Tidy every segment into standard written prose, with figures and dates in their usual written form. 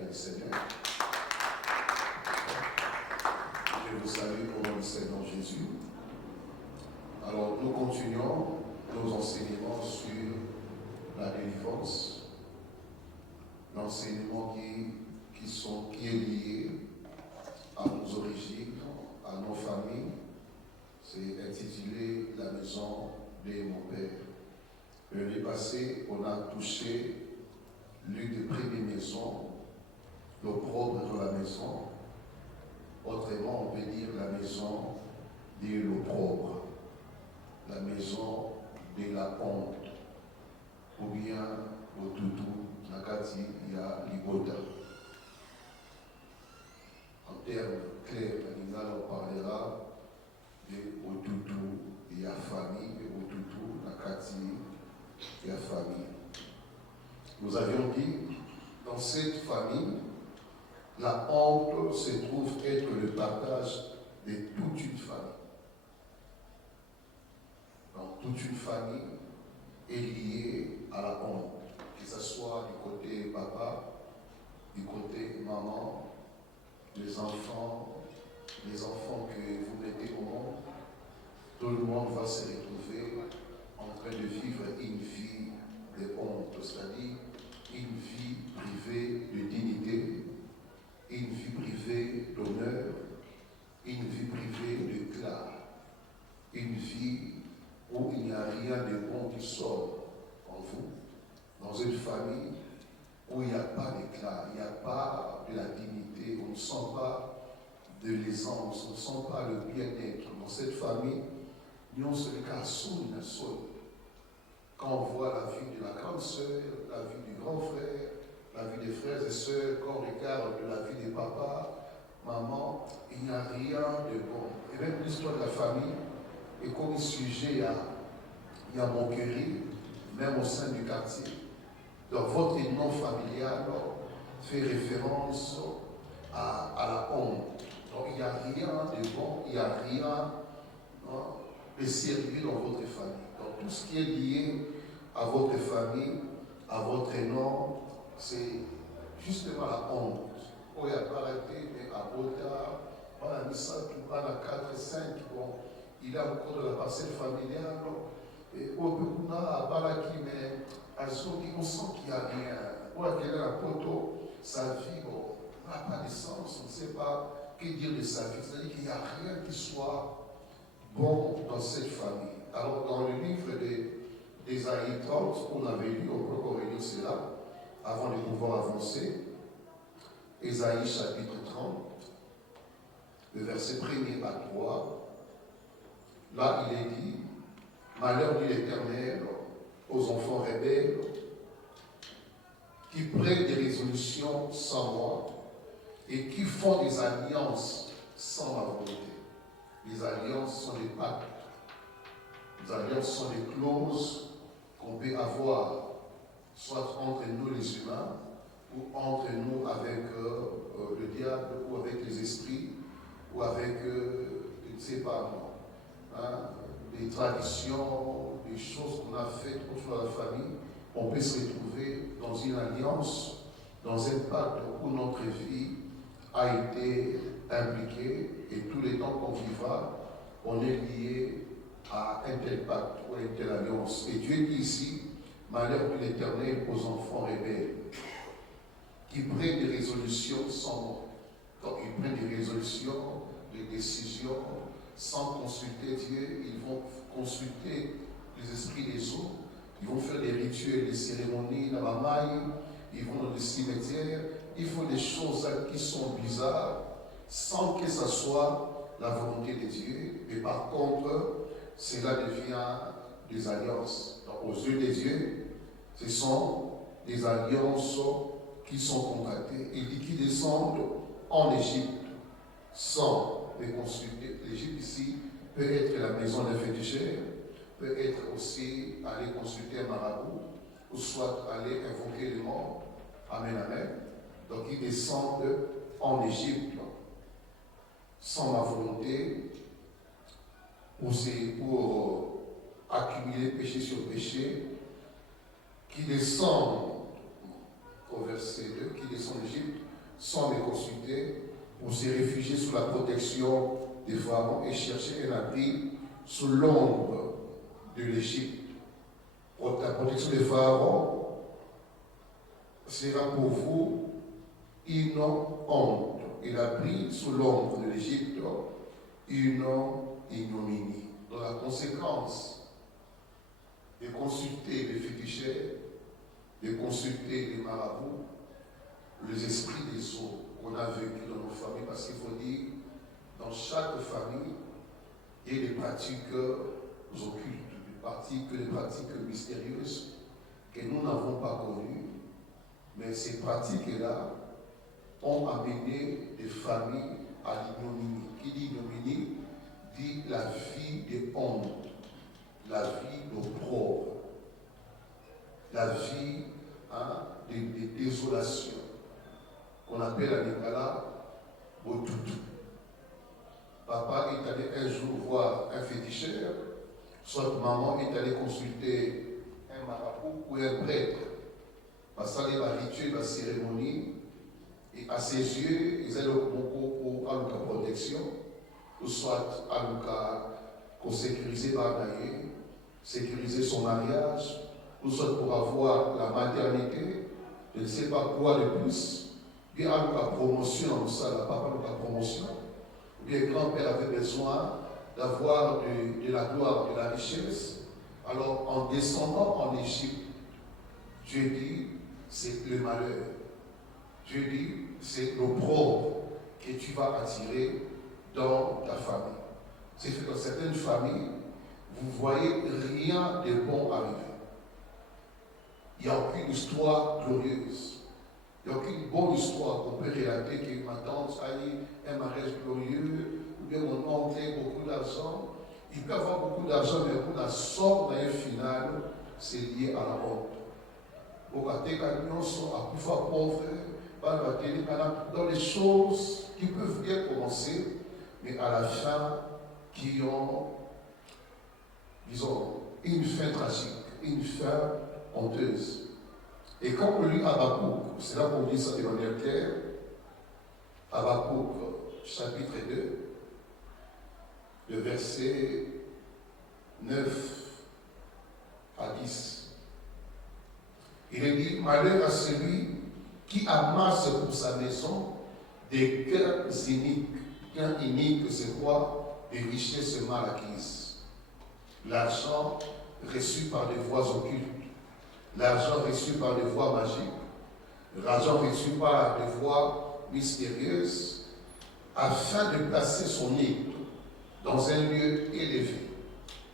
du Seigneur. Je vous salue au nom du Seigneur Jésus. Alors, nous continuons nos enseignements sur la délivrance, l'enseignement qui est lié à nos origines, à nos familles. C'est intitulé La maison de mon Père. L'année passée, on a touché l'une des premières maisons, l'opprobre de la maison. Autrement, on peut dire la maison de l'opprobre, la maison de la honte, ou bien au toutou, nakati, il y a l'ibota. En termes clairs, on parlera de au toutou, il y a famille, et au toutou, nakati, il y a famille. Nous avions dit, dans cette famille, la honte se trouve être le partage de toute une famille. Donc, toute une famille est liée à la honte, que ce soit du côté papa, du côté maman, les enfants que vous mettez au monde. Tout le monde va se retrouver en train de vivre une vie de honte, c'est-à-dire une vie privée de dignité, une vie privée d'honneur, une vie privée d'éclat, une vie où il n'y a rien de bon qui sort en vous, dans une famille où il n'y a pas d'éclat, il n'y a pas de la dignité, on ne sent pas de l'aisance, on ne sent pas le bien-être. Dans cette famille, nous on se casse une seule. Quand on voit la vie de la grande sœur, la vie du grand frère, la vie des frères et sœurs, quand on regarde de la vie des papas, maman, il n'y a rien de bon. Et même l'histoire de la famille est comme sujet à moquerie, même au sein du quartier. Donc votre nom familial fait référence à la honte. Donc il n'y a rien de bon, il n'y a rien de sérieux dans votre famille. Donc tout ce qui est lié à votre famille, à votre nom, c'est justement la honte. Oh, il n'y a pas arrêté, mais à Bota, on a mis ça, on a 4, 5, bon, il a encore de la parcelle familiale. Et au Bukuna, à Balaki, mais à Zoki, on sent qu'il n'y a rien. Ou à quelle est la poto, sa vie, bon, n'a pas de sens, on ne sait pas que dire de sa vie. C'est-à-dire qu'il n'y a rien qui soit bon dans cette famille. Alors, dans le livre d'Ésaïe 30, on avait lu, on peut encore relire cela, avant de pouvoir avancer. Ésaïe chapitre 30, le verset 1er à 3. Là, il est dit, malheur de l'Éternel aux enfants rebelles qui prennent des résolutions sans moi et qui font des alliances sans ma volonté. Les alliances sont des pactes. Les alliances sont des clauses qu'on peut avoir, soit entre nous les humains, ou entre nous avec le diable, ou avec les esprits, ou avec, je ne sais pas moi, des traditions, des choses qu'on a faites contre la famille. On peut se retrouver dans une alliance, dans un pacte où notre vie a été impliquée, et tous les temps qu'on vivra, on est lié à un tel pacte ou à une telle alliance. Et Dieu dit ici, malheur de l'Éternel aux enfants rebelles, qui prennent des résolutions sans moi. Donc ils prennent des résolutions, des décisions, sans consulter Dieu. Ils vont consulter les esprits des autres, ils vont faire des rituels, des cérémonies, la mamaille, ils vont dans des cimetières, ils font des choses qui sont bizarres, sans que ce soit la volonté de Dieu. Mais par contre, cela devient des alliances. Donc, aux yeux des dieux, ce sont des alliances qui sont contractées et qui descendent en Égypte sans les consulter. L'Égypte ici peut être la maison d'un féticheur, peut être aussi aller consulter un marabout, ou soit aller invoquer le mort. Amen, amen. Donc ils descendent en Égypte sans ma volonté, pour accumuler péché sur péché, qui descendent au verset 2, qui descend d'Égypte sans les consulter pour se réfugier sous la protection des Pharaons et chercher un abri sous l'ombre de l'Égypte. La protection des Pharaons sera pour vous une honte. Il a pris sous l'ombre de l'Égypte une ignominie. Dans la conséquence de consulter les féticheurs, de consulter les marabouts, les esprits des eaux qu'on a vécu dans nos familles, parce qu'il faut dire, dans chaque famille, il y a des pratiques occultes, des pratiques mystérieuses que nous n'avons pas connues, mais ces pratiques-là ont amené des familles à l'ignominie. Qui dit ignominie dit la vie de honte, la vie d'opprobre, la vie de désolation, qu'on appelle à Lingala Botutu. Papa est allé un jour voir un féticheur, soit maman est allée consulter un marabout ou un prêtre, parce qu'il y a un rituel, la cérémonie, et à ses yeux, ils ont beaucoup à la protection, ou soit à la sécuriser sécuriser son mariage, ou soit pour avoir la maternité, je ne sais pas quoi de plus, bien à la promotion, ça, la papa de la promotion, ou bien grand-père avait besoin d'avoir de la gloire, de la richesse. Alors, en descendant en Égypte, Dieu dit, c'est le malheur. Dieu dit, c'est l'opprobre que tu vas attirer dans ta famille. C'est que dans certaines familles, vous voyez rien de bon arriver. Il n'y a aucune histoire glorieuse. Il n'y a aucune bonne histoire qu'on peut relater que ma tante a eu un mariage glorieux, ou bien mon oncle a beaucoup d'argent. Il peut avoir beaucoup d'argent, mais pour la somme d'un final, c'est lié à la honte. Au côté camions sont à pouvoir pauvres, dans les choses qui peuvent bien commencer, mais à la fin, qui ont, disons, une fin tragique, une fin honteuse. Et quand on lit Habakkuk, c'est là qu'on dit ça de manière claire, Habakkuk, chapitre 2, le verset 9 à 10. Il est dit, malheur à celui qui amasse pour sa maison des cœurs iniques. Cœurs iniques, c'est quoi? Des richesses mal acquises. L'argent reçu par des voies occultes. L'argent reçu par des voies magiques, l'argent reçu par des voies mystérieuses, afin de placer son nid dans un lieu élevé.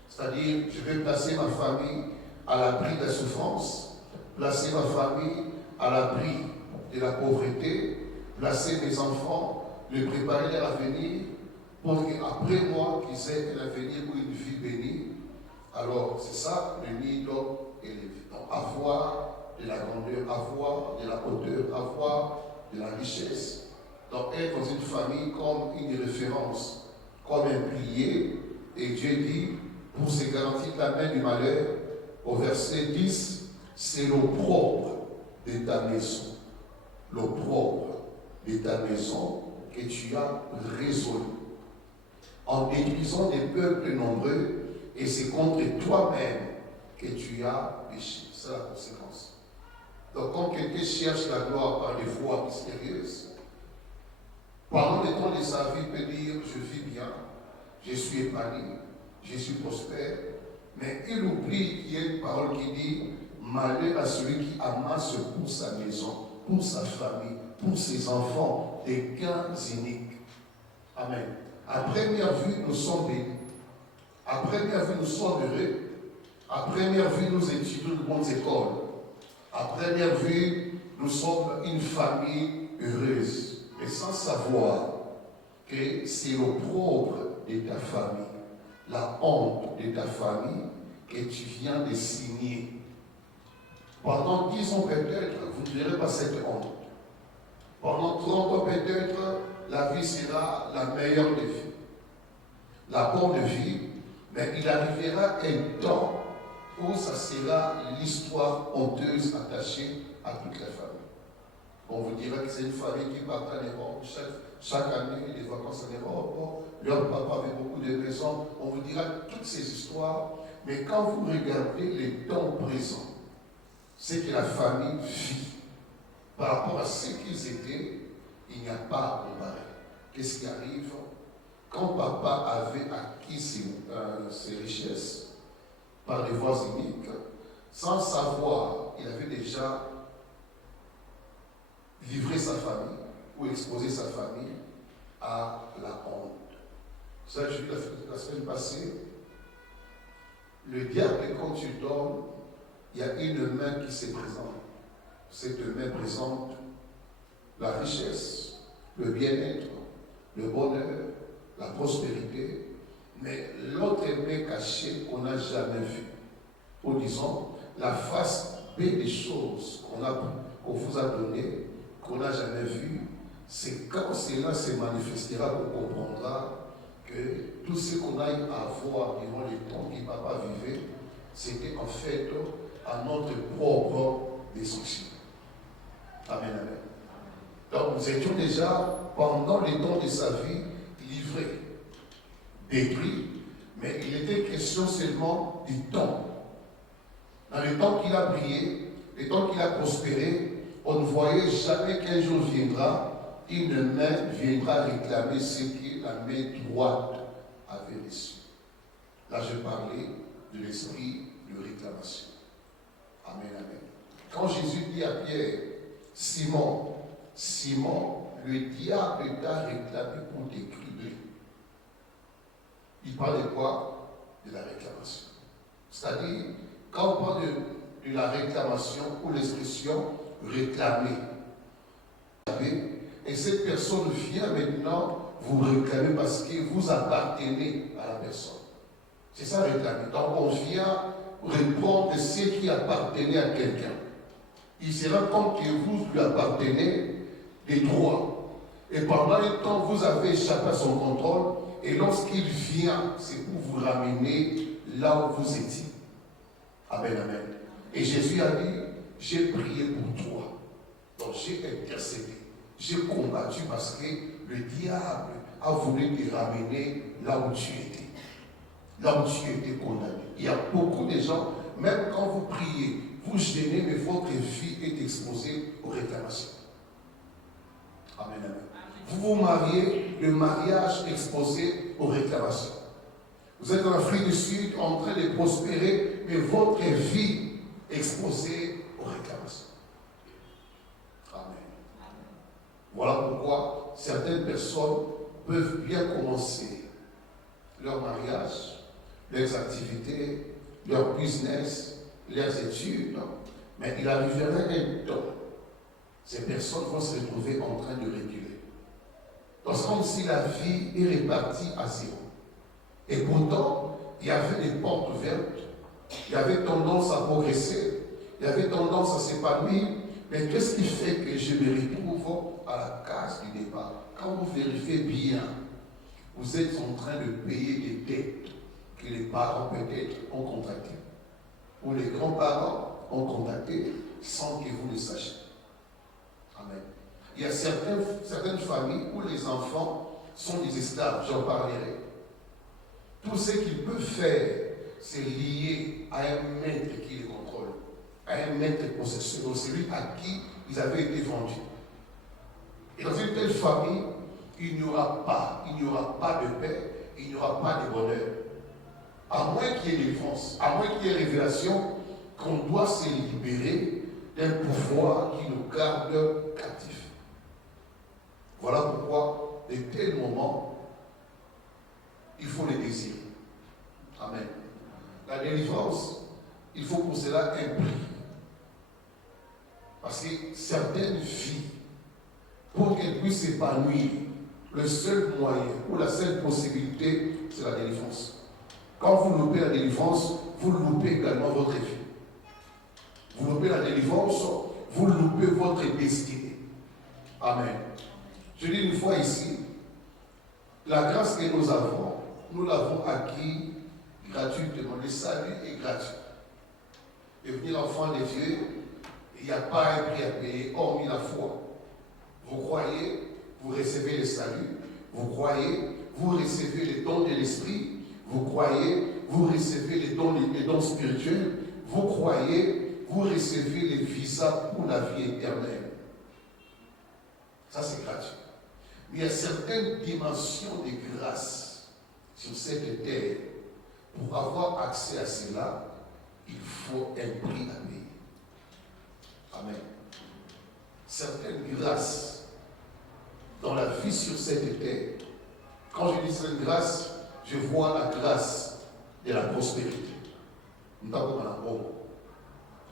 C'est-à-dire, je vais placer ma famille à l'abri de la souffrance, placer ma famille à l'abri de la pauvreté, placer mes enfants, les préparer à l'avenir, pour qu'après moi, qu'ils aient un avenir ou une vie bénie. Alors, c'est ça, le nid doit élevé. Donc, avoir de la grandeur, avoir de la hauteur, avoir de la richesse. Donc, être dans une famille comme une référence, comme un pilier. Et Dieu dit, pour se garantir la main du malheur, au verset 10, c'est l'opprobre de ta maison. L'opprobre de ta maison que tu as résolu. En détruisant des peuples nombreux, et c'est contre toi-même que tu as péché. C'est la conséquence. Donc, quand quelqu'un cherche la gloire par des voies mystérieuses, pendant le temps de sa vie, peut dire, je vis bien, je suis épanoui, je suis prospère, mais il oublie qu'il y a une parole qui dit, malheur à celui qui amasse pour sa maison, pour sa famille, pour ses enfants, des gains iniques. Amen. À première vue, nous sommes bénis. À première vue, nous sommes heureux. À première vue, nous étudions de bonnes écoles. À première vue, nous sommes une famille heureuse. Mais sans savoir que c'est l'opprobre de ta famille, la honte de ta famille que tu viens de signer. Pendant 10 ans peut-être, vous ne verrez pas cette honte. Pendant 30 ans peut-être, la vie sera la meilleure des vies. La bonne vie, mais il arrivera un temps où ça sera l'histoire honteuse attachée à toute la famille. On vous dira que c'est une famille qui part en Europe. Chaque année, les vacances en Europe, leur papa avait beaucoup de maisons. On vous dira toutes ces histoires. Mais quand vous regardez les temps présents, c'est que la famille vit. Par rapport à ce qu'ils étaient, il n'y a pas à comparer. Qu'est-ce qui arrive? Quand papa avait acquis ses richesses par les voies uniques, sans savoir, il avait déjà livré sa famille ou exposé sa famille à la honte. Ça, j'ai vu la semaine passée. Le diable, quand tu donnes, il y a une main qui se présente. Cette main présente la richesse, le bien-être, le bonheur, la prospérité, mais l'autre main cachée qu'on n'a jamais vue. Ou disons, la face B des choses qu'on vous a données, qu'on n'a jamais vues, c'est quand cela se manifestera qu'on comprendra que tout ce qu'on a eu à voir durant les temps que papa vivait, c'était en fait à notre propre destruction. Amen, amen. Donc nous étions déjà, pendant les temps de sa vie, livrés, détruits, mais il était question seulement du temps. Dans le temps qu'il a brillé, le temps qu'il a prospéré, on ne voyait jamais qu'un jour viendra, une main viendra réclamer ce que la main droite avait reçu. Là, je parlais de l'esprit de réclamation. Amen, amen. Quand Jésus dit à Pierre, Simon, le diable t'a réclamé pour t'écrire. Il parle de quoi? De la réclamation. C'est-à-dire, quand on parle de la réclamation ou l'expression réclamer, et cette personne vient maintenant vous réclamer parce que vous appartenez à la personne. C'est ça réclamer. Donc on vient répondre de ce qui appartenait à quelqu'un. Il se rend compte que vous lui appartenez des droits. Et pendant un temps, vous avez échappé à son contrôle. Et lorsqu'il vient, c'est pour vous ramener là où vous étiez. Amen, amen. Et Jésus a dit, j'ai prié pour toi. Donc j'ai intercédé. J'ai combattu parce que le diable a voulu te ramener là où tu étais. Là où tu étais condamné. Il y a beaucoup de gens, même quand vous priez, vous gênez, mais votre vie est exposée aux réclamations. Amen, amen. Vous vous mariez, le mariage exposé aux réclamations. Vous êtes en Afrique du Sud en train de prospérer, mais votre vie exposée aux réclamations. Amen. Voilà pourquoi certaines personnes peuvent bien commencer leur mariage, leurs activités, leur business, leurs études, mais il arriverait un temps, ces personnes vont se retrouver en train de reculer. Donc c'est comme si la vie est répartie à zéro. Et pourtant, il y avait des portes ouvertes, il y avait tendance à progresser, il y avait tendance à s'épanouir, mais qu'est-ce qui fait que je me retrouve à la case du départ? Quand vous vérifiez bien, vous êtes en train de payer des dettes que les parents peut-être ont contractées, ou les grands-parents ont contractées sans que vous le sachiez. Amen. Il y a certaines familles où les enfants sont des esclaves, j'en parlerai. Tout ce qu'ils peuvent faire, c'est lié à un maître qui les contrôle, à un maître possesseur, donc celui à qui ils avaient été vendus. Et dans une telle famille, il n'y aura pas de paix, il n'y aura pas de bonheur. À moins qu'il y ait délivrance, à moins qu'il y ait révélation, qu'on doit se libérer d'un pouvoir qui nous garde captifs. Voilà pourquoi, de tels moments, il faut les désirer. Amen. La délivrance, il faut pour cela un prix. Parce que certaines vies, pour qu'elles puissent s'épanouir, le seul moyen ou la seule possibilité, c'est la délivrance. Quand vous loupez la délivrance, vous loupez également votre vie. Vous loupez la délivrance, vous loupez votre destinée. Amen. Je dis une fois ici, la grâce que nous l'avons acquis gratuitement. Le salut est gratuit. Devenir enfant de Dieu, il n'y a pas un prix à payer, hormis la foi. croyez, vous recevez le salut. Vous croyez, vous recevez les dons de l'esprit. Vous croyez, vous recevez les dons spirituels. Vous croyez, vous recevez les visas pour la vie éternelle. Ça, c'est gratuit. Mais il y a certaines dimensions de grâce sur cette terre. Pour avoir accès à cela, il faut un prix à payer. Amen. Certaines grâces dans la vie sur cette terre. Quand je dis cette grâce, je vois la grâce de la prospérité. Nous avons un bon.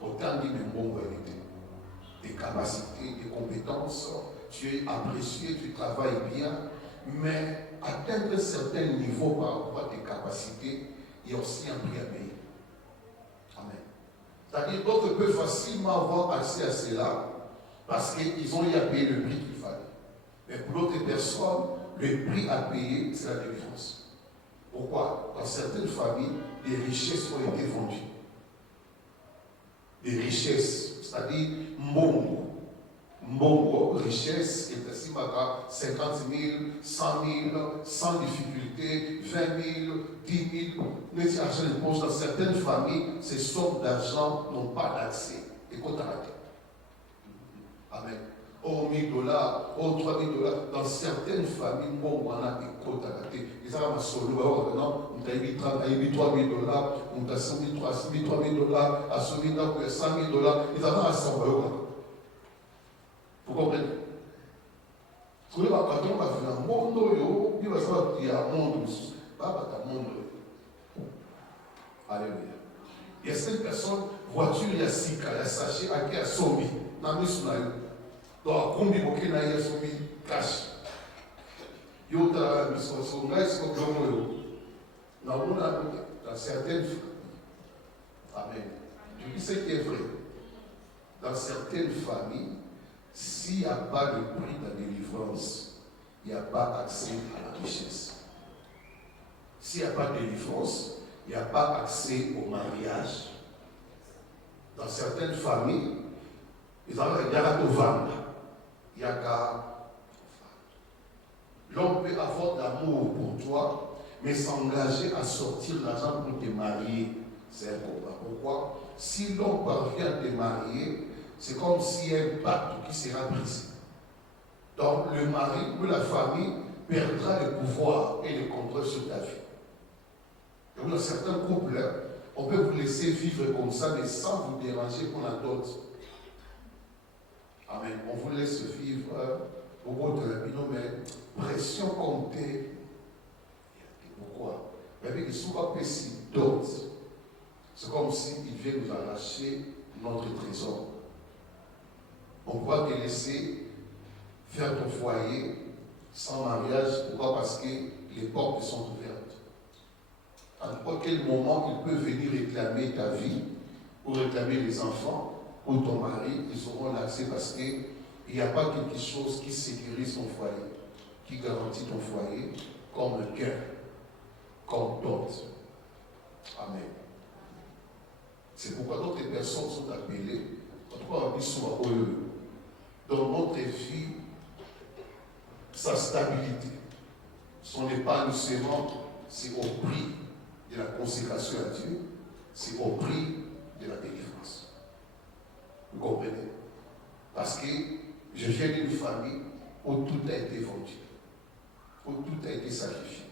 Autant dit mes bons vérités. Des capacités, des compétences. Tu es apprécié, tu travailles bien. Mais atteindre un certain niveau par rapport à tes capacités, il y a aussi un prix à payer. Amen. C'est-à-dire que d'autres peuvent facilement avoir accès à cela parce qu'ils ont eu à payer le prix qu'il fallait. Mais pour d'autres personnes, le prix à payer, c'est la délivrance. Pourquoi? Dans certaines familles, les richesses ont été vendues. Les richesses, c'est-à-dire Mbongo, richesse, et ainsi 50 000, 100 000, sans difficulté, 20 000, 10 000. Mais si l'argent de poche, dans certaines familles, ces sommes d'argent n'ont pas d'accès. Écoute, arrêtez. Amen. Oh, 1 000 $, oh, 3 000 $. Dans certaines familles, bon, on a des côtes à rater. Ils ont un solo, non, on a mis 3 000 $, on a 100 000, 3 000 $, à 100 000 $, 100 000 $. Ils ont un 100 €. Vous comprenez? Parce que le patron va faire un monde, il va savoir qu'il y a un monde, pas un monde. Alléluia. Il y a 5 personnes, voiture, il y a 6 cas, il y a sachet, il y a 100 000. Dans le soleil. Donc, combien de il y a 100 000 cash? Il y a des choses, dans certaines familles. Amen. Je dis ce qui est vrai. Dans certaines familles, s'il n'y a pas le prix de la délivrance, il n'y a pas accès à la richesse. S'il n'y a pas de délivrance, il n'y a pas accès au mariage. Dans certaines familles, il y a de vendre. Il y a qu'à. L'homme peut avoir de l'amour pour toi, mais s'engager à sortir l'argent pour te marier, c'est un combat. Pourquoi? Si l'homme parvient à te marier, c'est comme s'il y a un pacte qui sera brisé. Donc le mari ou la famille perdra le pouvoir et le contrôle sur ta vie. Et dans certains couples, on peut vous laisser vivre comme ça, mais sans vous déranger pour la dot. Amen. On vous laisse vivre au bout de la vie, mais pression comptée. Pourquoi? Il y avait des souvent petits dot. C'est comme s'il vient nous arracher notre trésor. On va te laisser faire ton foyer sans mariage. Pourquoi? Parce que les portes sont ouvertes. À n'importe quel moment, il peut venir réclamer ta vie ou réclamer les enfants ou ton mari. Ils auront l'accès parce qu'il n'y a pas quelque chose qui sécurise ton foyer, qui garantit ton foyer comme le cœur, comme dot. Amen. C'est pourquoi d'autres personnes sont appelées, en tout cas, ils sont heureux. Dans notre vie, sa stabilité, son épanouissement, c'est au prix de la consécration à Dieu, c'est au prix de la délivrance. Vous comprenez? Parce que je viens d'une famille où tout a été vendu, où tout a été sacrifié.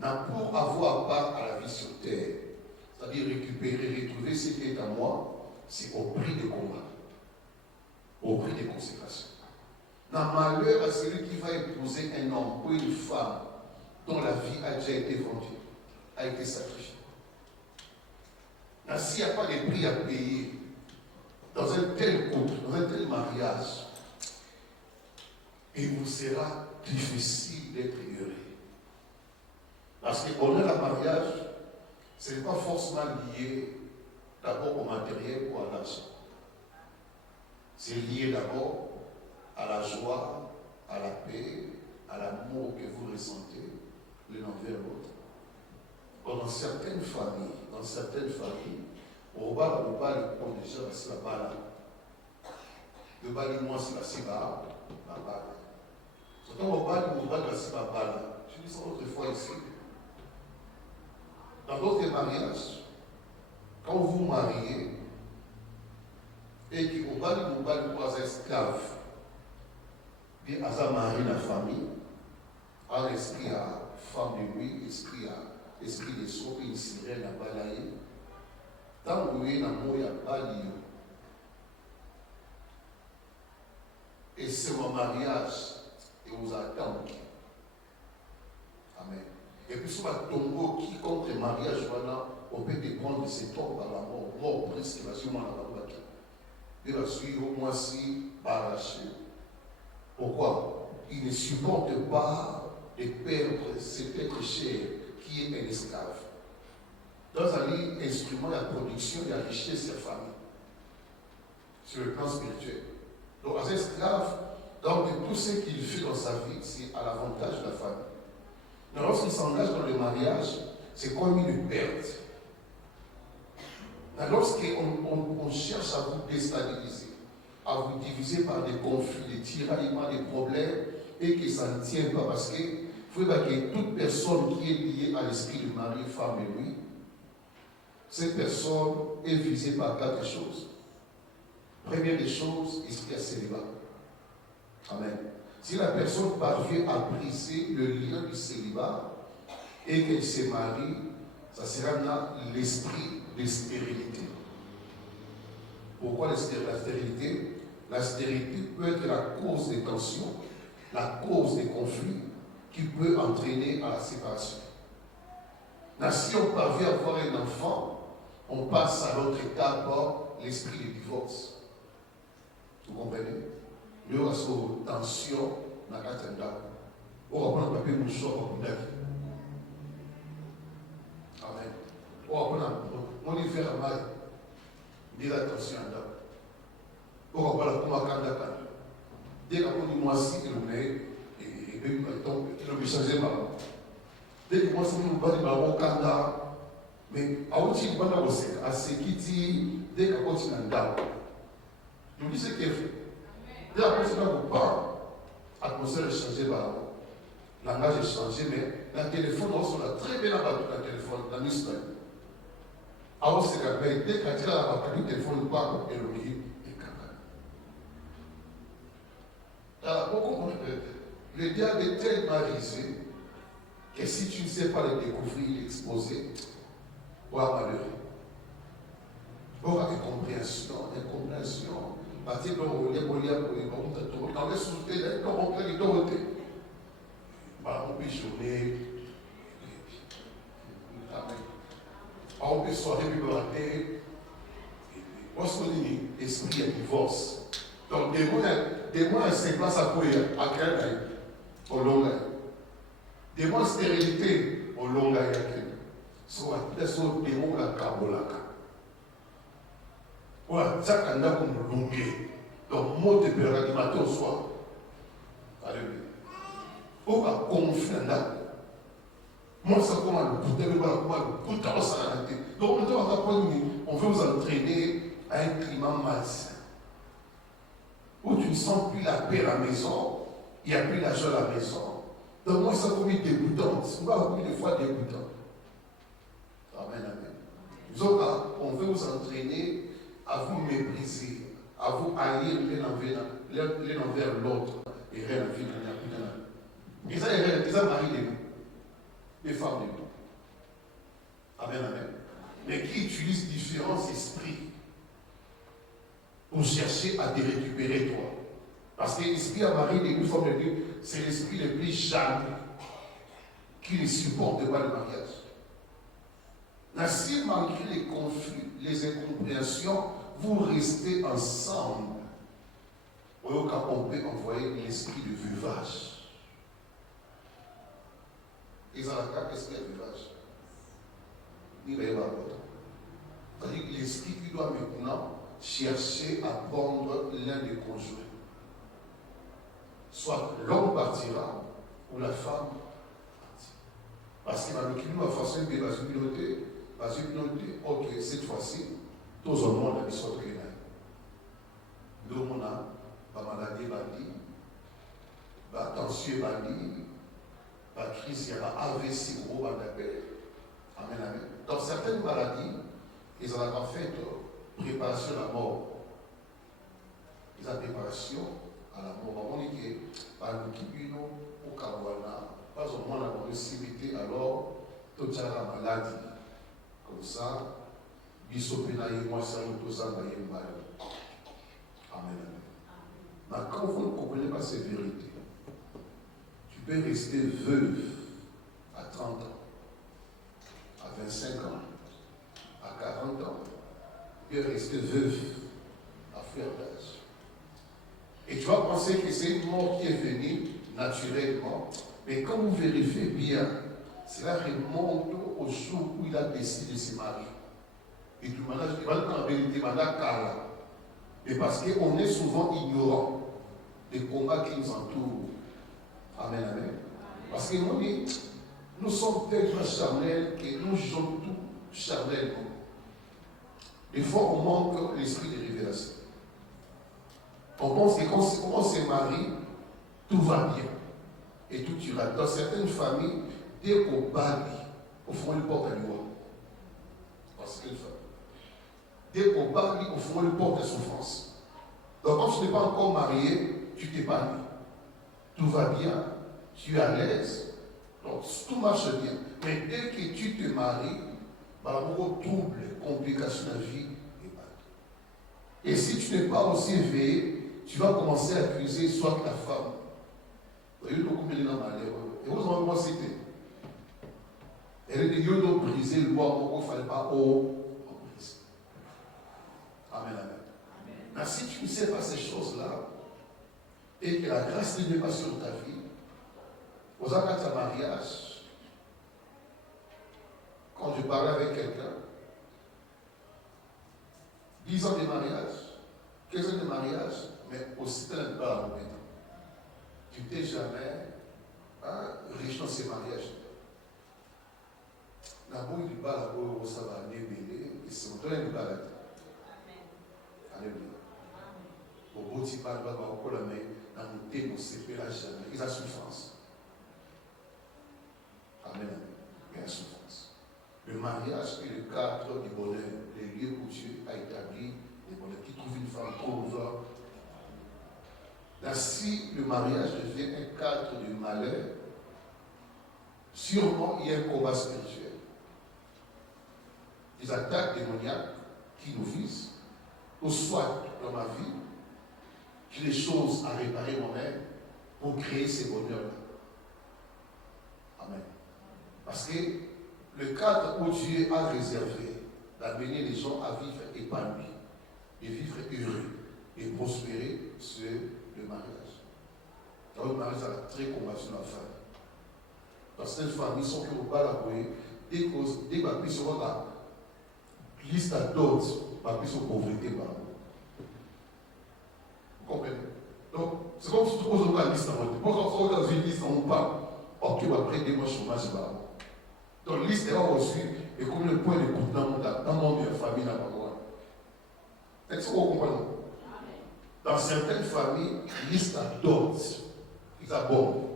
Pour avoir part à la vie sur terre, c'est-à-dire récupérer, retrouver ce qui est à moi, c'est au prix de combat, au prix de consécration. Malheur à celui qui va épouser un homme ou une femme dont la vie a déjà été vendue, a été sacrifiée. S'il n'y a pas de prix à payer dans un tel couple, dans un tel mariage, il vous sera difficile d'être heureux. Parce que honneur à mariage, ce n'est pas forcément lié d'abord au matériel ou à l'argent. C'est lié d'abord à la joie, à la paix, à l'amour que vous ressentez l'un envers l'autre. Dans certaines familles, on va le prendre déjà parce que la balle. De bali moi c'est la ciba, ma balle. Quand on bali la ciba balle, je dis ça autrefois ici. Dans d'autres mariages, quand vous mariez, et qu'on bali pour un esclave, bien à sa mari la famille, à l'esprit à femme de lui, esprit de soi, une sirène à balayer. Tant que vous avez un mot, il y a bali. Et c'est mon mariage, et vous attendez. Amen. Et puis, sur le tombeau, quiconque est mariage, voilà, on peut dépendre de ses torts par la mort. Mort, presque, la suivre, on a il va suivre au moins si arraché. Pourquoi? Il ne supporte pas de perdre cet être cher qui est un esclave. Dans un instrument de la production, il y a richesse de la famille. Sur le plan spirituel. Donc, un esclave, donc tout ce qu'il fait dans sa vie, c'est à l'avantage de la famille. Mais lorsqu'il s'engage dans le mariage, c'est comme une perte. Lorsqu'on cherche à vous déstabiliser, à vous diviser par des conflits, des tiraillements, des problèmes, et que ça ne tient pas, parce qu'il faut que toute personne qui est liée à l'esprit du mari, femme et lui, cette personne est visée par quatre choses. Première des choses, esprit à célibat. Amen. Si la personne parvient à briser le lien du célibat et qu'elle se marie, ça sera dans l'esprit de stérilité. Pourquoi la stérilité? La stérilité peut être la cause des tensions, la cause des conflits qui peut entraîner à la séparation. Mais si on parvient à avoir un enfant, on passe à l'autre étape, l'esprit du divorce. Vous comprenez? Il y aura une tension dans la cathédrale. On va prendre un papier mouchoir pour la vie. Amen. On va prendre mon hiver à mal. Dis la tension là. On va prendre comme un candidat. Dès qu'on dit moi si, il va changer ma main. Dès que moi si, il va dire mon candidat. Mais à outil, il va dire à ce qui dit, dès qu'on continue à ndao. Je vous dis ce qu'il fait. Dès qu'on continue à vous parler, l'atmosphère est changée par le langage est changé, mais le téléphone, on a très bien abattu le téléphone, dans l'histoire. Alors, c'est que dès qu'il a abattu le téléphone, il parle et le lit est capable. Alors, le diable est tellement risé que si tu ne sais pas le découvrir, l'exposer, tu vas malheureux. Tu auras incompréhension. Parce que on va soulever, on va les on peut journée, on peut soirée, on se dit esprit et divorce. Donc, des mois, c'est pas ça pour à quel au long des mois, stérilité au long soit des mots à Kabolaka. Voilà, ça qu'on a comme longué. Donc, mot de période du matin au soir. Alléluia. Pour un conflit là. Moi, ça comment le pouter, mais voilà comment le pouter, ça a été. Donc, on veut vous entraîner à un climat malsain. Où tu ne sens plus la paix à la maison, il n'y a plus la joie à la maison. Donc, moi, ça comme une dégoûtante. On va beaucoup de fois dégoûtant. Amen, amen. Nous autres, on veut vous entraîner à vous mépriser, à vous haïr l'un envers l'autre et rien à vivre. Et ça, ils ont marié de nous, les femmes de nous. Amen, amen. Mais qui utilisent différents esprits pour chercher à te récupérer toi. Parce que l'esprit à marier de nous, femmes de nous, c'est l'esprit le plus jaloux qui ne supporte pas le mariage. Mais si malgré les conflits, les incompréhensions, vous restez ensemble, on peut envoyer l'esprit de veuvage. Ils ont la carte esprit de veuvage. Il va y avoir l'autre. C'est-à-dire que l'esprit qui doit maintenant chercher à prendre l'un des conjoints. Soit l'homme partira ou la femme partira. Parce qu'il va nous quitter la façon de la communauté. Ok, cette fois-ci, tous au monde a mis son traîneur. Nous, on a maladie bandi, tension bandi, crise, il y a AVC gros bandapé. Amen, amen. Dans certaines maladies, ils ont en fait préparation à la mort. Ils ont préparation à la mort. On dit que par le kibino au Kawana, pas au moins la possibilité alors toute la maladie. Comme ça, bisopena et moi ça nous tous en bailler mal. Amen. Mais quand vous ne comprenez pas ces vérités, tu peux rester veuve à 30 ans, à 25 ans, à 40 ans. Tu peux rester veuve à faire d'âge. Et tu vas penser que c'est une mort qui est venue naturellement. Mais quand vous vérifiez bien, cela remonte au jour où il a décidé de se marier. Et du mariage, il va être en vérité, Kala. Et parce qu'on est souvent ignorant des combats qui nous entourent. Amen, amen. Parce que nous sommes tellement charnels que nous jugeons tout charnellement. Des fois, on manque l'esprit de révélation. On pense que quand on se marie, tout va bien. Et tout ira. Dans certaines familles, dès qu'on parle, au fond, il porte à l'oie. Parce que dès qu'on parle, au fond, il porte à souffrance. Donc, quand tu n'es pas encore marié, tu t'épanouis. Tout va bien, tu es à l'aise. Donc, tout marche bien. Mais dès que tu te maries, trouble, complications de la vie. Et si tu n'es pas aussi éveillé, tu vas commencer à accuser soit ta femme. Vous voyez beaucoup de gens malheureux. Et vous en avez cité. Elle est de Yodo brisé, le bois, il ne fallait pas briser. Amen, amen. Mais si tu ne sais pas ces choses-là, et que la grâce ne n'est pas sur ta vie, aux actes de mariage, quand je parlais avec quelqu'un, 10 ans de mariage, 15 ans de mariage, mais aussi tu n'as pas la tu t'es jamais riche dans ces mariages. La bouille du bas, la bouille, ça va aller mêler, et c'est on doit aller balade. Alléluia. Au bout de pas, va encore la main, dans le thème, c'est la jamais. Il y a souffrance. Amen. Il y a souffrance. Le mariage est le cadre du bonheur, les lieux où Dieu a établi le bonheur. Qui trouve une femme trouve. Là, si le mariage devient un cadre du malheur, sûrement il y a un combat spirituel. Des attaques démoniaques qui nous visent, ou soit dans ma vie, j'ai des choses à réparer moi-même pour créer ces bonheurs-là. Amen. Parce que le cadre où Dieu a réservé d'amener les gens à vivre épanouis, et vivre heureux, et prospérer, c'est le mariage. Dans le mariage, c'est très combattu dans la famille. Dans certaines familles, sont qui ne vont pas la voir, dès que ma puisse avoir la liste à d'autres, ma puisse avoir pauvreté par vous. Vous comprenez? Donc, c'est comme si tu poses la liste en haut. Pourquoi on dans une liste en haut pas? Ok, après des mois chômage par vous. Donc, liste est reçue, et comme le point de coup dans le monde de la famille, là-bas. Est-ce que vous comprenez? Dans certaines familles, liste à d'autres. Ils abordent.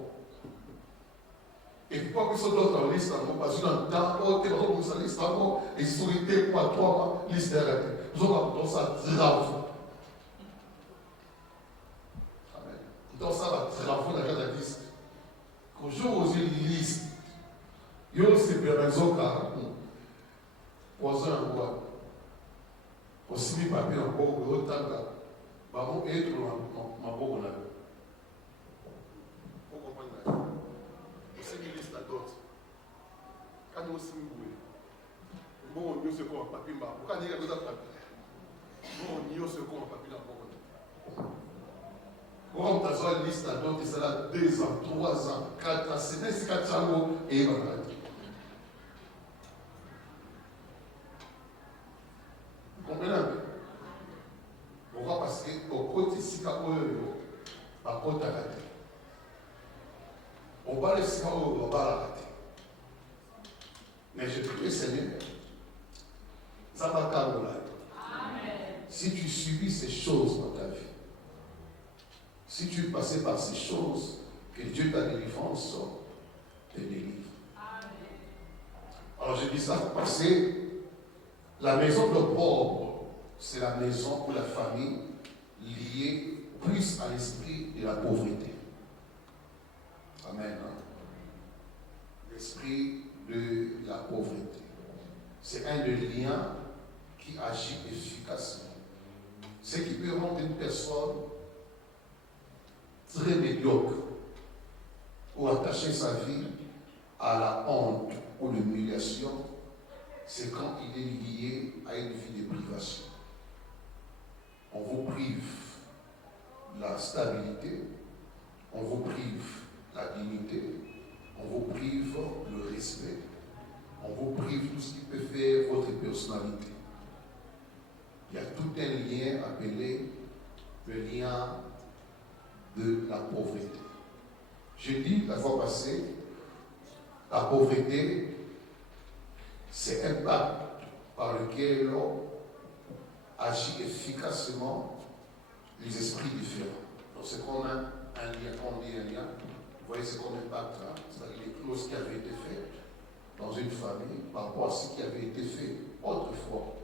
Et pourquoi que ce d'autres en liste en haut? Parce que dans le temps, tu es dans sa liste en haut, et si vous êtes pour 3 mois, liste est arrêtée. Nous avons dans ça grave. Amen. Dans ça, va travailler dans la liste. Quand je vous dis liste, il y a aussi des raisons car poser un bois. Aussi, les papiers en bois, au temps là. Bah, on est tout ma boue là. Vous comprenez? C'est une liste à d'autres. Quand nous sommes bon, on y a ce qu'on a papier, pourquoi il y a des papiers? Bon, on y a ce qu'on a papier là. Quand on a une liste à d'autres, c'est là 2 ans, 3 ans, 4 ans, c'est 4 ans et voilà. Vous comprenez? Pourquoi? Parce qu'au côté si par contre à la tête. On va laisser on va la rater. Mais je prie le Seigneur. Ça va calmer. Si tu subis ces choses dans ta vie, Si tu es passé par ces choses, que Dieu ta délivrance te délivre. Alors je dis ça parce que la maison de pauvre, c'est la maison ou la famille liée plus à l'esprit de la pauvreté. Amen. L'esprit de la pauvreté. C'est un des liens qui agit efficacement. Ce qui peut rendre une personne très médiocre ou attacher sa vie à la honte ou l'humiliation, c'est quand il est lié à une vie de privation. On vous prive la stabilité, on vous prive la dignité, on vous prive le respect, on vous prive tout ce qui peut faire votre personnalité. Il y a tout un lien appelé le lien de la pauvreté. J'ai dit la fois passée, la pauvreté, c'est un pacte par lequel agit efficacement les esprits différents. Donc c'est comme un lien, on dit un lien. Vous voyez, c'est comme un pacte, hein? C'est-à-dire les clauses qui avaient été faites dans une famille par rapport à ce qui avait été fait autrefois,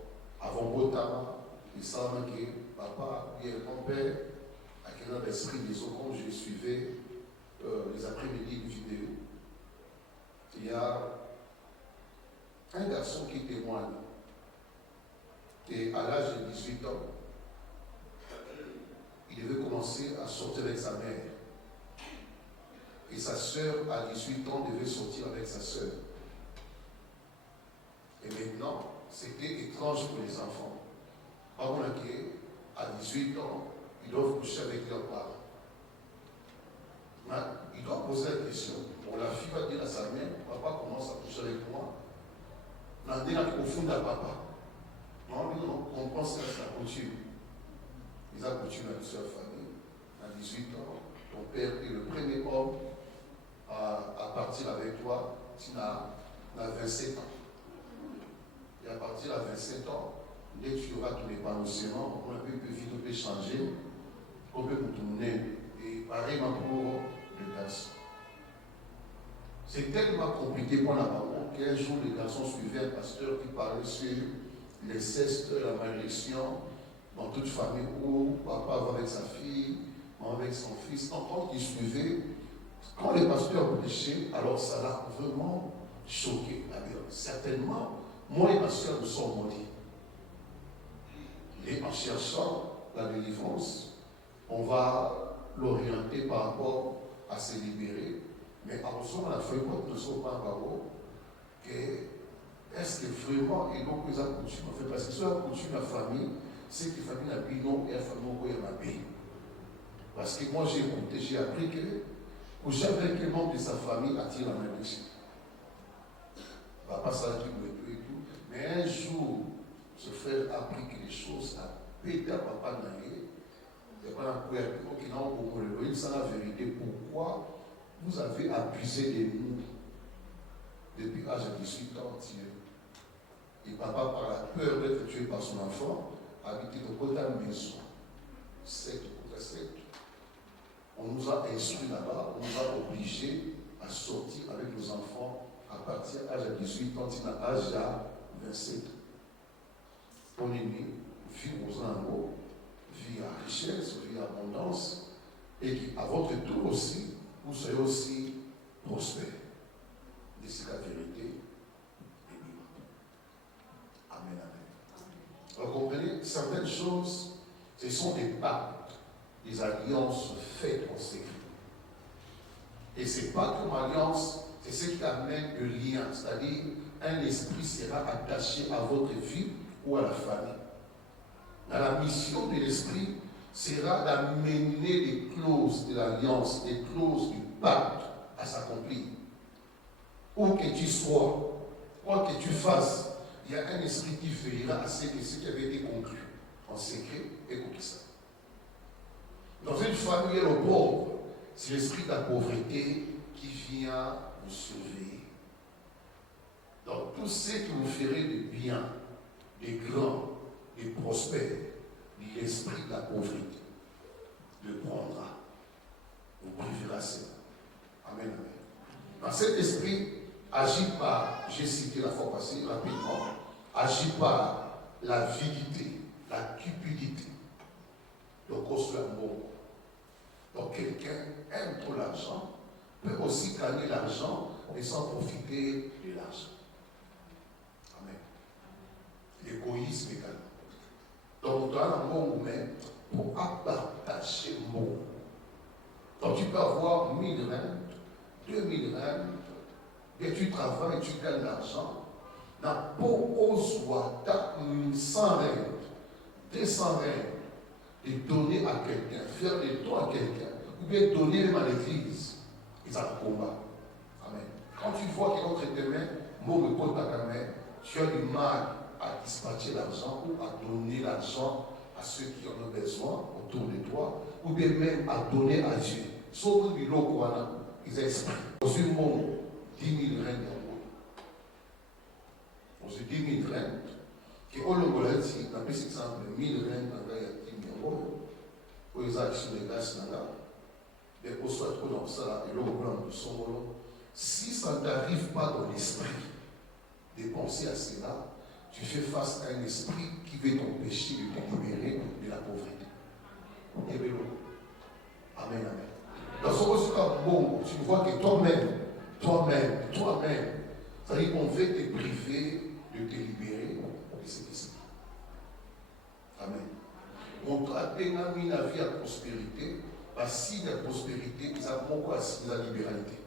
avant Botama, il semble que papa, bien mon père, à quel heure d'esprit des eaux, quand je suivais les après-midi une vidéo, il y a un garçon qui témoigne qu'à l'âge de 18 ans, il devait commencer à sortir avec sa mère. Et sa sœur, à 18 ans, devait sortir avec sa sœur. Et maintenant, c'était étrange pour les enfants. Par contre, à 18 ans, ils doivent coucher avec leurs parents. Ils doivent poser la question. Bon, la fille va dire à sa mère, papa commence à coucher avec moi. On dit au fond de papa. Non, on pense que c'est la coutume. Ils ont coutume avec leur famille. À 18 ans, ton père est le premier homme à partir avec toi. Tu as 27 ans. Et à partir de 27 ans, dès que tu auras ton épanouissement, on peut vite on peut changer, on peut tourner. Et pareillement pour le garçon. C'est tellement compliqué pour la maman qu'un jour les garçons suivaient un pasteur qui parlait sur l'inceste, la malédiction dans toute famille où papa va avec sa fille, maman avec son fils. Donc quand ils suivaient, quand les pasteurs prêchaient, alors ça l'a vraiment choqué. Certainement, moi les pasteurs nous sont maudits. Et en cherchant la délivrance, on va l'orienter par rapport à se libérer. Mais en faisant la feuille, nous ne sommes pas encore que est-ce que vraiment, et donc ils ont coutume en fait, parce que si on a coutume la famille, c'est que la famille n'a pas non et la famille n'a pas payé. Parce que moi j'ai écouté, j'ai appris que pour jamais quel membre de sa famille attire la malédiction. Papa ça dit et tout, mais un jour, ce frère a appris que les choses à péter à papa n'allait. Et pendant que il s'en la vérité, pourquoi vous avez abusé de nous depuis l'âge de 18 ans entier. Et papa, par la peur d'être tué par son enfant, habitait au côté de la maison. Secte contre secte. On nous a instruits là-bas, on nous a obligés à sortir avec nos enfants à partir de l'âge de 18 ans, à l'âge de 27 ans. On est né, vivre aux amours, vie à richesse, vie à abondance, et qu'à votre tour aussi, vous soyez aussi prospères. Et c'est la vérité. Amen, amen. Vous comprenez, certaines choses, ce sont des pactes, des alliances faites en secret. Et ces pactes comme alliance, c'est ce qui amène le lien, c'est-à-dire un esprit sera attaché à votre vie ou à la famille. La mission de l'esprit sera d'amener les clauses de l'alliance, les clauses du pacte à s'accomplir. Où que tu sois, quoi que tu fasses, il y a un esprit qui veillera à ce qui avait été conclu en secret. Écoutez ça. Dans une famille pauvre, c'est l'esprit de la pauvreté qui vient vous surveiller. Donc tout ce que vous ferez de bien, de grand, de prospère, l'esprit de la pauvreté le prendra. menacé. Amen, amen. Dans cet esprit, agit par, j'ai cité la fois passée rapidement, agit par l'avidité, la cupidité. Donc, on se l'amour. Donc, quelqu'un aime trop l'argent, peut aussi gagner l'argent, mais sans profiter de l'argent. Amen. L'égoïsme également. Donc, dans l'amour humain, pour partager le monde. Donc, tu peux avoir 1000 rentes, 2000 rentes, et tu travailles, tu gagnes l'argent. N'a pas au soit 100 rentes, 200 rentes, et donner à quelqu'un, faire des dons à quelqu'un, ou bien donner même à l'église. Ils ont un combat. Amen. Quand tu vois que notre demain, mot me compte à ta main, tu as du mal à dispatcher l'argent ou à donner l'argent à ceux qui en ont besoin autour de toi, ou bien même à donner à Dieu. Sauf que ils ont esprit. Dans une monde, 10 000 rentes dans 10 000 rentes, qui ont le mollet, dans par exemple 1000 rentes dans le 10 000 euros, où ils ont sur les gaz dans là, mais au soit trop dans ça, et l'eau blanc de son mollet. Si ça ne t'arrive pas dans l'esprit de penser à cela, tu fais face à un esprit qui veut t'empêcher de te libérer de la pauvreté. Et bien, amen, amen. Dans ce cas, bon, tu vois que toi-même, c'est-à-dire qu'on veut te priver de te libérer de cet esprit. Amen. On t'a mis la vie à prospérité, parce que si la prospérité, ils ont beaucoup assis la libéralité.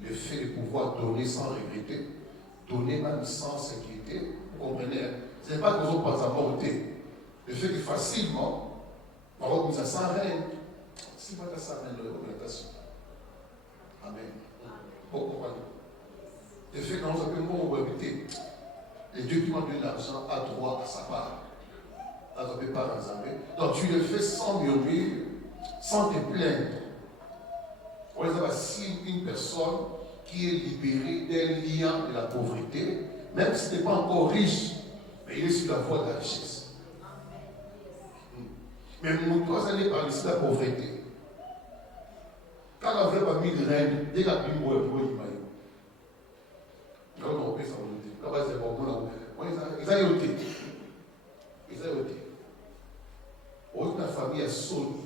Le fait de pouvoir donner sans regretter, donner même sans s'inquiéter, vous comprenez, ce n'est pas que nous n'avons pas apporté. Le fait que facilement, par exemple, ça sans rien, si vous avez ça rien de l'augmentation. Amen. Vous comprenez. Le fait que nous avons éviter, les dieux qui m'ont donné l'argent a droit à sa part. Vous n'avez pas ensemble. Donc tu le fais sans murmure, sans te plaindre. On les a si une personne qui est libérée d'un lien de la pauvreté, même s'il n'est pas encore riche, mais il est sur la voie de la richesse. Mais nous dois aller par ici la pauvreté. Quand on avait pas mis de règles, dès qu'on a mis moi, quand on peut ça, quand c'est bon, ils ont ôté. Ils ont ôté. Autre famille est solide.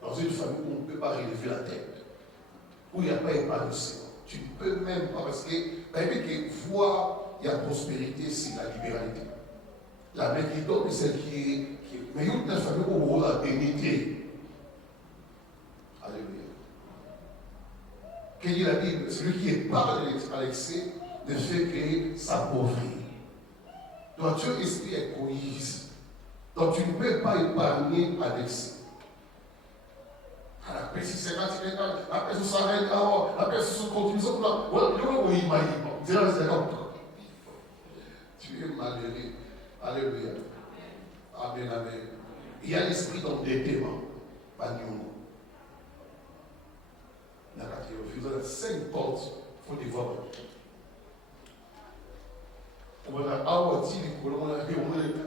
Dans une famille où on ne peut pas relever la tête, où il n'y a pas épanouissement. Tu ne peux même pas, parce que voir il y a prospérité, c'est la libéralité. La main qui donne, c'est celle qui est. Mais il y a une famille où on a la dignité. Alléluia. Qu'est-ce qu'il a dit? Celui qui épargne à l'excès ne fait que s'appauvrir. Donc tu es esprit égoïste. Donc tu ne peux pas épargner à l'excès. Après, si c'est quand tu es après, si ça s'arrête, après, si ça continue, tu es malheureux. Alléluia. Amen, amen. Il y a l'esprit d'endettement. La quatrième, 5 portes, il faut les voir. On a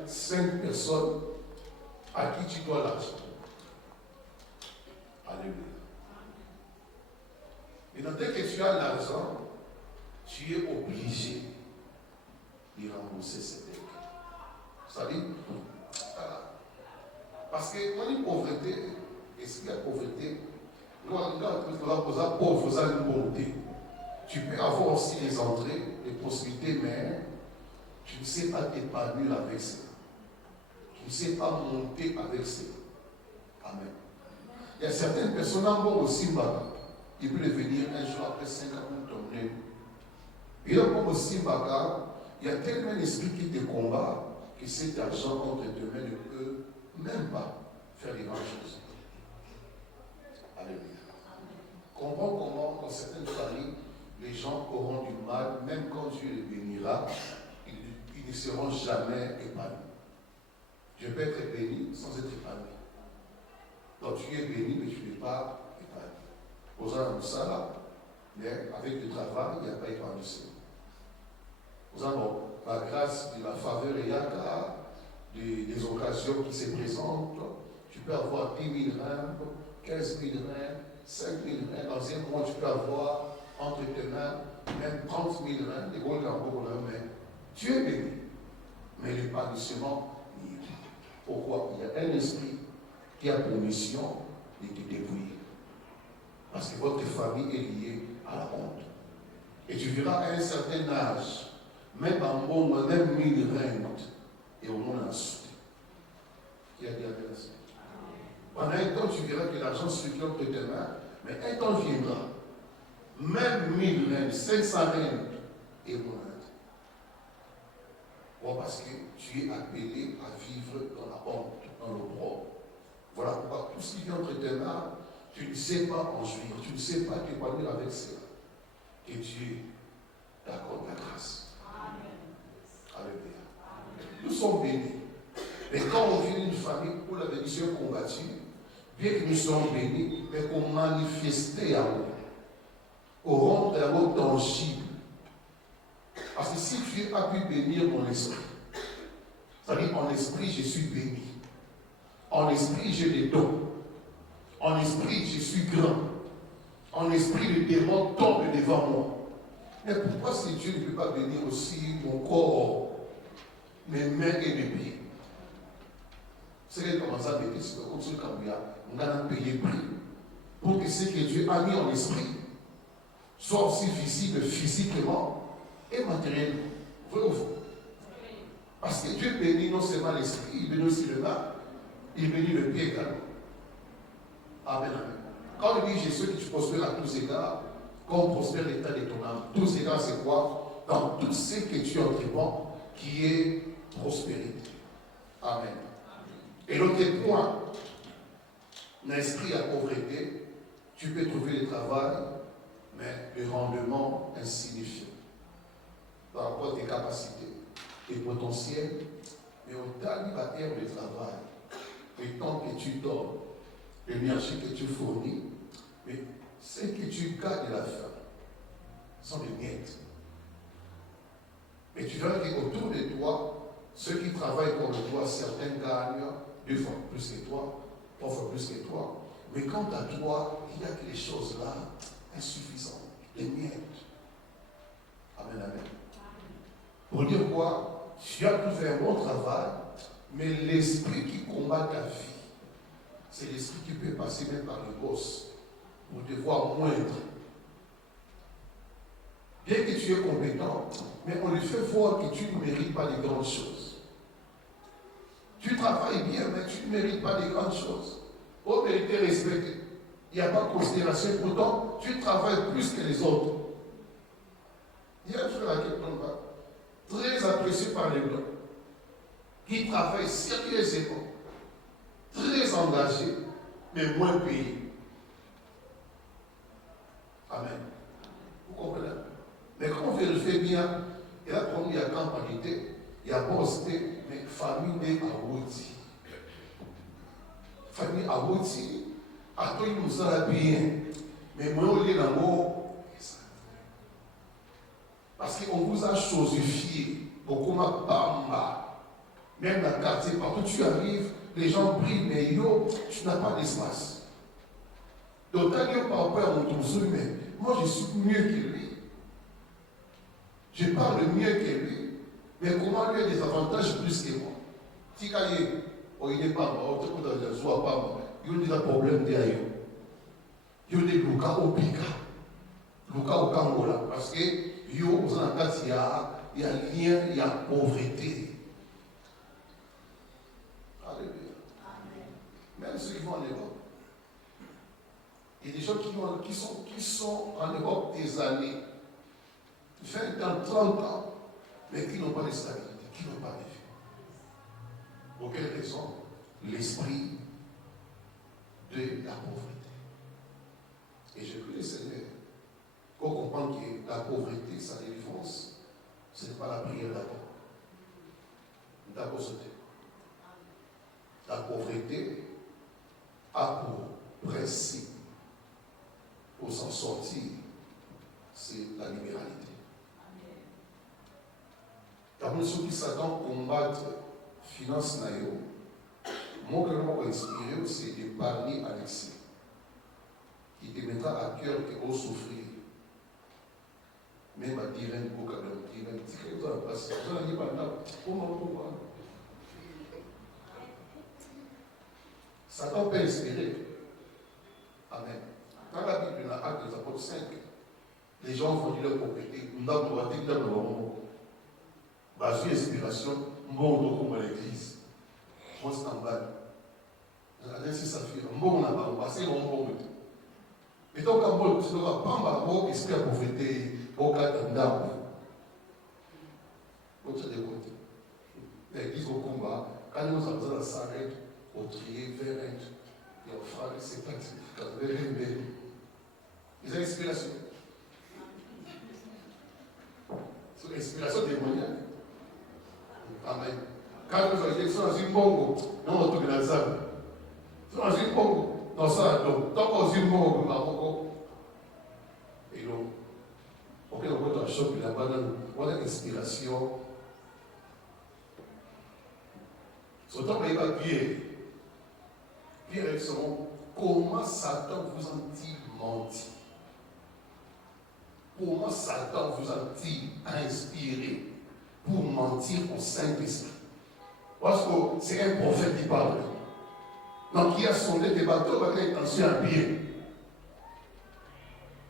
5 personnes à qui tu dois l'argent. Alléluia. Et dès que tu as l'argent, tu es obligé de rembourser cette dette. Vous savez, parce que quand il y a pauvreté, est-ce qu'il y a pauvreté? Nous avons pauvre, vous avez une bonté. Tu peux avoir aussi les entrées, les possibilités, mais tu ne sais pas t'épanouir avec ça. Tu ne sais pas monter avec ça. Amen. Il y a certaines personnes en bon aussi, ils peuvent venir un jour après 5 ans pour tomber. Et là, comme aussi, il y a tellement d'esprit qui te combat que cet argent entre tes mains ne peut même pas faire les grandes choses. Alléluia. Comprends comment, dans certaines familles, les gens auront du mal, même quand Dieu les bénira, ils ne seront jamais épanouis. Je peux être béni sans être épanoui. Donc tu es béni, mais tu n'es pas épanoui. Posant ça là, mais avec le travail, il n'y a pas épanouissement. Posant la grâce de la faveur, il y a des occasions qui se présentent, tu peux avoir 10 000 reins, 15 000 reins, 5 000 reins. Dans un mois, tu peux avoir entre tes mains même 30 000 reins, des gros lambeaux dans la main. Tu es béni. Mais l'épanouissement, pourquoi? Il y a un esprit qui a pour mission de te débrouiller. Parce que votre famille est liée à la honte. Et tu verras à un certain âge, même en bon, même 1000 rentes, et au monde insulté. Qui a dit à ça? Pendant un temps, tu verras que l'argent circule entre tes mains, mais un temps viendra. Même 1000 rentes, 500 rentes, et au monde. Bon, parce que tu es appelé à vivre dans la honte, dans l'opprobre. Voilà pourquoi tout ce qui vient entre tes mains, tu ne sais pas en jouir, tu ne sais pas t'épanouir avec cela. Et Dieu t'accorde la grâce. Alléluia. Nous sommes bénis. Mais quand on vit d'une famille où la bénédiction est combattue, bien que nous soyons bénis, mais qu'on manifeste à nous, qu'on rende l'amour tangible. Parce que si Dieu a pu bénir mon esprit, c'est-à-dire en esprit, je suis béni. En esprit, j'ai des dons. En esprit, je suis grand. En esprit, le démon tombe devant moi. Mais pourquoi si Dieu ne peut pas bénir aussi mon corps, mes mains et mes pieds? C'est qu'il commence à bénir, c'est comme ce Cambouya, on a payé prix. Pour que ce que Dieu a mis en esprit soit aussi visible physiquement et matériellement. Vrai ou faux? Parce que Dieu bénit non seulement l'esprit, il bénit aussi le mal, il bénit le pied également. Amen, amen. Quand il dit Jésus que tu prospères à tous égards, comme prospère l'état de ton âme. Tous égards, c'est quoi? Dans tout ce que tu entreprends, qui est prospérité. Amen. Et l'autre point, l'esprit à pauvreté, tu peux trouver le travail, mais le rendement insignifiant par rapport à tes capacités, tes potentiels, mais au talibataire de travail, le temps que tu donnes, l'énergie que tu fournis, mais ce que tu gagnes à la fin sont des miettes. Mais tu verras qu'autour de toi, ceux qui travaillent comme toi, certains gagnent 2 fois plus que toi, 3 fois plus que toi. Mais quant à toi, il y a que les choses là insuffisantes, des miettes. Amen, amen. Pour dire quoi? Tu as pu faire un bon travail, mais l'esprit qui combat ta vie, c'est l'esprit qui peut passer même par le gosse pour te voir moindre. Bien que tu es compétent, mais on lui fait voir que tu ne mérites pas les grandes choses. Tu travailles bien, mais tu ne mérites pas les grandes choses. Pour mériter respect, il n'y a pas de considération. Pourtant, tu travailles plus que les autres. Il y a un frère à quelqu'un très apprécié par les blancs, qui travaille sérieusement, très engagé, mais moins payé. Amen. Vous comprenez? Mais quand on vérifie bien, il a promis à campagné, il a posté, mais famille à Woti. Famille à Woti, à toi il nous a bien, mais moi on est dans le mot. Parce qu'on vous a chosifié, beaucoup ma bamba. Même dans le quartier, partout où tu arrives, les gens prient, mais yo, tu n'as pas d'espace. Donc, quand il parle pas à mon tour, mais moi je suis mieux que lui. Je parle mieux que lui, mais comment lui a des avantages plus que moi? Si quand il n'est pas mort, il ne soit pas mort, il y a des problèmes derrière. Il y a des Luka au Pika, Luka au Kangola, parce que il y a lien, il y a pauvreté. Alléluia. Même ceux qui vont en Europe. Il y a des gens qui sont en Europe des années, 20 ans, 30 ans, mais qui n'ont pas de stabilité, qui n'ont pas de vie. Pour quelle raison? L'esprit de la pauvreté. Et je prie le Seigneur qu'on comprenne que la pauvreté, sa délivrance, ce n'est pas la prière d'abord. D'abord, c'était. La pauvreté a pour principe, pour s'en sortir, c'est la libéralité. Quand nous sommes Satan combattre finance naïo, Mon grand inspiré, c'est d'épargner Alexis, qui te mettra à cœur que vous souffrir. Même à dire un peu, quand même, dire un petit peu, vous allez passer, vous allez pas là, comment Satan peut inspirer. Amen. Dans la Bible, dans l'acte des apôtres 5, les gens vont dire leur propriété, nous avons droit de dire basé sur l'inspiration, bon, comme à l'église. On s'emballe. Allez-y, ça fait un bon là-bas, on passe un bon. Et donc, quand on se doit pas avoir esprit à pauvreté, au cas d'un d'arbre. Autre des côtés. L'église au combat, quand nous avons besoin de s'arrêter, au trier vers elle, et on fera ses pratiques, ils ont l'inspiration. C'est l'inspiration démoniaque. Amen. Quand nous avons dit, dans une bongo, nous on retourne dans la salle. Dans une bongo, dans ça, donc, tant qu'on dit bongo, et donc, on peut dans le choc, on a l'inspiration. Surtout, il va Pierre. Pierre est son comment Satan vous a-t-il menti? Comment Satan vous a-t-il inspiré pour mentir au Saint-Esprit? Parce que c'est un prophète qui parle. Donc il a sondé des bateaux avec l'intention à Pierre.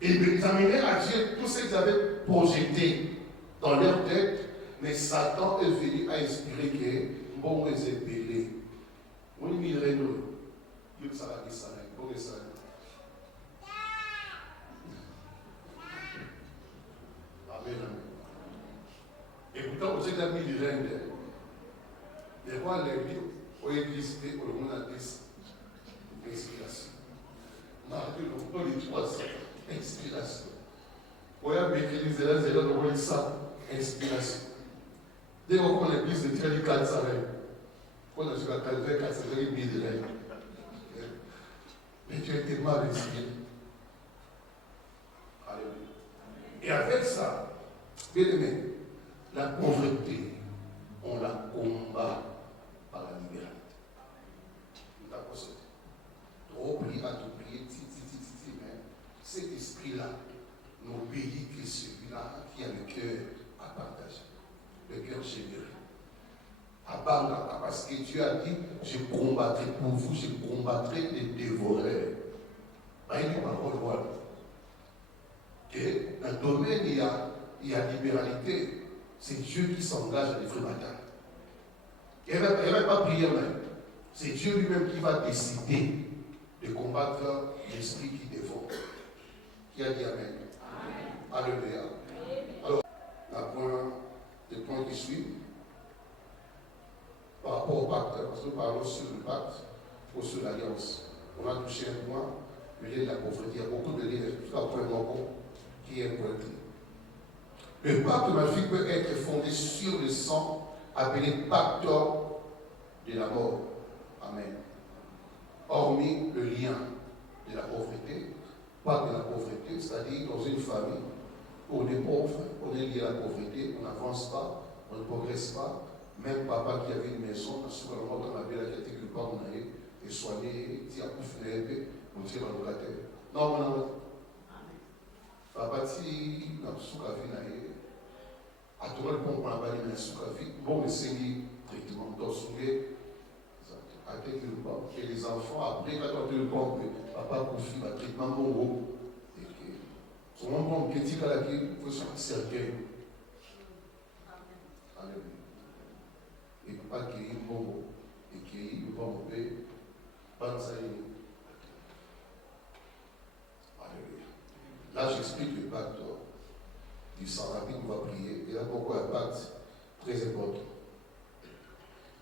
Et ils amenaient à Dieu tout ce qu'ils avaient projeté dans leur tête, mais Satan est venu à inspirer que bon, ils sont belés. On y m'irait nous. Il ça va ça bon, ça. Amen. Et pourtant, vous êtes amis du règne. Les rois, les livres, ont existé pour le monde à inspiration. Marquez le les trois inspiration. Vous avez maîtrisé là, c'est là de ça, inspiration. Dès qu'on prend l'église de Dieu, il y a 400 règles. Quand on a joué à Calvaire, 400 règles, il y a des règles. Mais tu as été mal inspiré. Alléluia. Et avec ça, bien aimé, la pauvreté, on la combat par la libéralité. Nous l'avons possédé. Trop prier, à tout prier, mais cet esprit-là n'obéit que celui-là qui a le cœur à partager, le cœur généreux. Parce que Dieu a dit, je combattrai pour vous, je combattrai les dévoreurs. Il y a parole voilà. Que dans le domaine, il y a libéralité. C'est Dieu qui s'engage à les vraies batailles. Elle ne va pas prier même. C'est Dieu lui-même qui va décider de combattre l'esprit qui dévore. Qui a dit Amen. Alléluia. Alors, le point qui suit, par rapport au pacte, parce que nous parlons sur le pacte ou sur l'alliance. On a touché un point, le lien de la pauvreté. Il y a beaucoup de liens, tout à point qui est un point clé. Le pacte maléfique peut être fondé sur le sang, appelé pacte de la mort. Amen. Hormis le lien de la pauvreté, pas de la pauvreté, c'est-à-dire dans une famille où on est pauvre, on est lié à la pauvreté, on n'avance pas, on ne progresse pas. Même papa qui avait une maison, souvent quand on avait la qualité que le papa on allait et soigner, il a pu faire, on tire dans le locataire. Non, non. Papa, si on a souka vie, à tout le monde, on a balayé la souka vie, bon, mais c'est un traitement d'ossué, avec le papa. Et les enfants, après, quand on le papa, papa confie un traitement bon, et que son bon critique à laquelle il faut se cercueil. Alléluia. Et pas qu'il y ait un bon et qu'il y ait un bon paix, pas dans sa ligne. Alléluia. Là, j'explique le pacte du sang rapide, on va prier. Et là, pourquoi un pacte très important.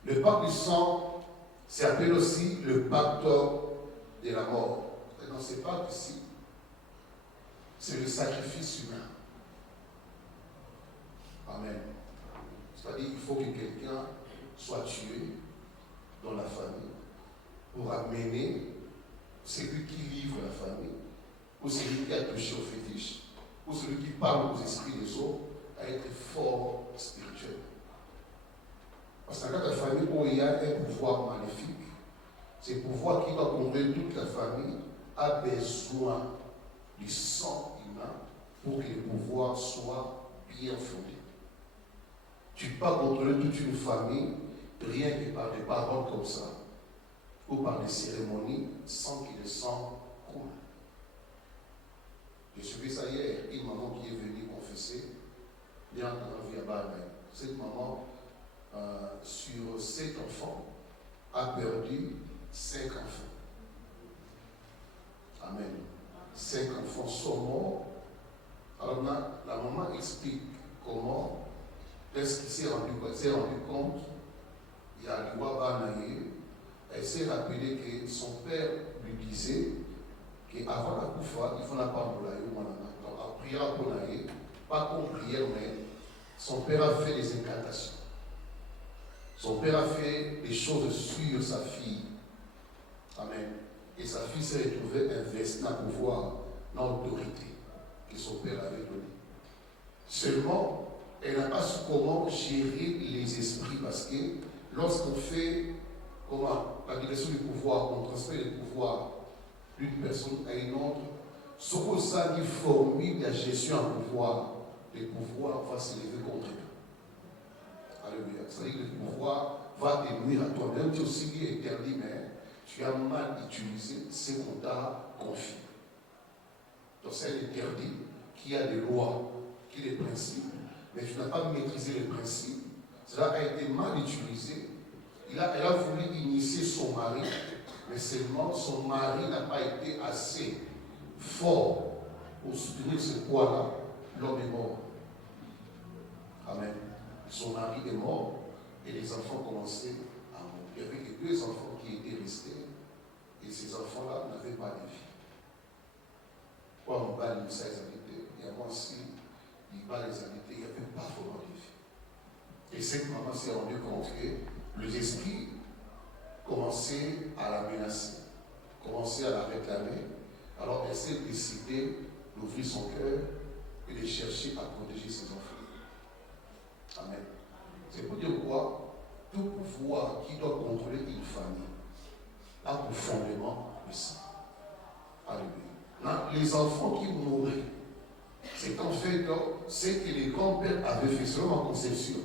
Le pacte du sang s'appelle aussi le pacte de la mort. Et dans ce pacte ici, c'est le sacrifice humain. Amen. C'est-à-dire qu'il faut que quelqu'un soit tué dans la famille pour amener celui qui livre la famille, ou celui qui a touché au fétiche, ou celui qui parle aux esprits des autres, à être fort spirituel. Parce que dans la famille où il y a un pouvoir maléfique, Ce pouvoir qui doit conduire toute la famille a besoin du sang humain pour que le pouvoir soit bien fondé. Tu ne peux pas contrôler toute une famille rien que par des paroles comme ça ou par des cérémonies sans que le sang coule. J'ai suivi ça hier, une maman qui est venue confesser, bien dans vie à Barney. Cette maman, sur 7 enfants, a perdu 5 enfants. Amen. 5 enfants sont morts. Alors là, la maman explique comment est-ce qu'il s'est rendu compte. Il y a Liwa Banaye. Elle s'est rappelé que son père lui disait qu'avant la Koufa, il faut la pas en prière pour Naye, pas comme prière, mais son père a fait des incantations. Son père a fait des choses sur sa fille. Amen. Et sa fille s'est retrouvée investie dans le pouvoir, dans l'autorité que son père avait donnée. Seulement, elle n'a pas su comment gérer les esprits parce que lorsqu'on fait la direction du pouvoir, on transmet le pouvoir d'une personne à une autre, ce que ça dit formule la gestion en pouvoir, le pouvoir va s'élever contre toi. Alléluia. C'est-à-dire que le pouvoir va te nuire à toi. Même tu es aussi interdit, mais tu as mal utilisé ce qu'on t'a confié. Donc c'est un interdit qui a des lois, qui a des principes, mais tu n'as pas maîtrisé les principes. Cela a été mal utilisé. Elle a voulu initier son mari, mais seulement son mari n'a pas été assez fort pour soutenir ce poids-là. L'homme est mort. Amen. Son mari est mort et les enfants commençaient à mourir. Il n'y avait que 2 enfants qui étaient restés et ces enfants-là n'avaient pas de vie. Quand on bat les habiter, il y a moi aussi, il bat les habiter, il n'y avait pas vraiment de vie. Et cette maman s'est rendue compte que les esprits commençaient à la menacer, commençaient à la réclamer. Alors elle s'est décidée d'ouvrir son cœur et de chercher à protéger ses enfants. Amen. C'est pour dire quoi? Tout pouvoir qui doit contrôler une famille a pour fondement le sang. Alléluia. Les enfants qui mouraient, c'est qu'en fait, c'est que les grands-pères avaient fait, selon ma conception,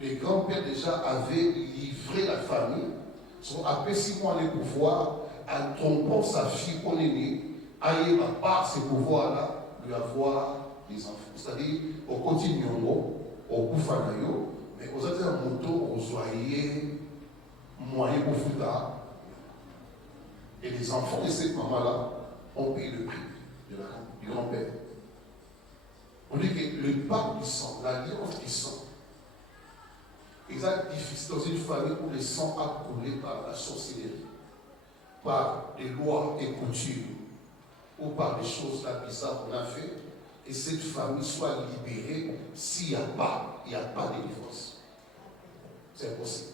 les grands-pères déjà avaient livré la famille, sont appelés 6 mois les pouvoirs, en trompant sa fille qu'on est née, ayant par ces pouvoirs-là, lui avoir des enfants. C'est-à-dire, au continue au Koufanayo, mais aux autres motos, aux soyez moyens pour foutre. Et les enfants de cette maman-là ont payé le prix du grand-père. On dit que le pacte du sang, l'alliance du sang, exact difficile dans une famille où le sang a coulé par la sorcellerie, par des lois et coutumes, ou par des choses là bizarres qu'on a fait, et cette famille soit libérée s'il n'y a pas de délivrance. C'est impossible.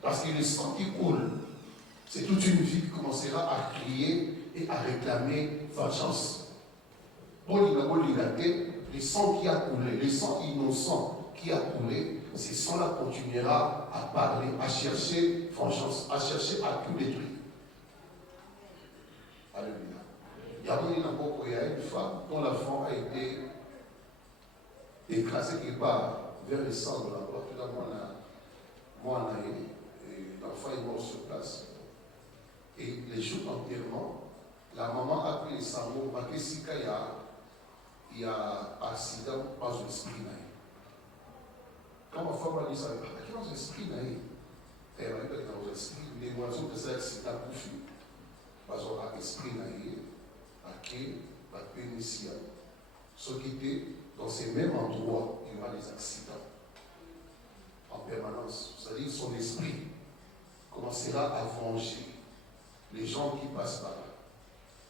Parce que le sang qui coule, c'est toute une vie qui commencera à crier et à réclamer vengeance. Le sang qui a coulé, le sang innocent qui a coulé, ce sang-là continuera à parler, à chercher vengeance, à chercher à tout détruire. Alléluia. Il y a une femme dont l'enfant a été écrasé quelque part vers le sang de la porte. Tout d'abord, l'enfant est mort sur place. Et les jours d'enterrement, la maman a pris les sangs, parce que si il y a accident, pas l'esprit. Quand ma femme a dit ça, elle a dit dans l'esprit. Elle a dit dans l'esprit, les oiseaux de cet accident pour fuir. Parce qu'on a l'esprit, à qui va pénicia. Ce qui était dans ces mêmes endroits, il y aura des accidents en permanence. C'est-à-dire son esprit commencera à venger les gens qui passent par là.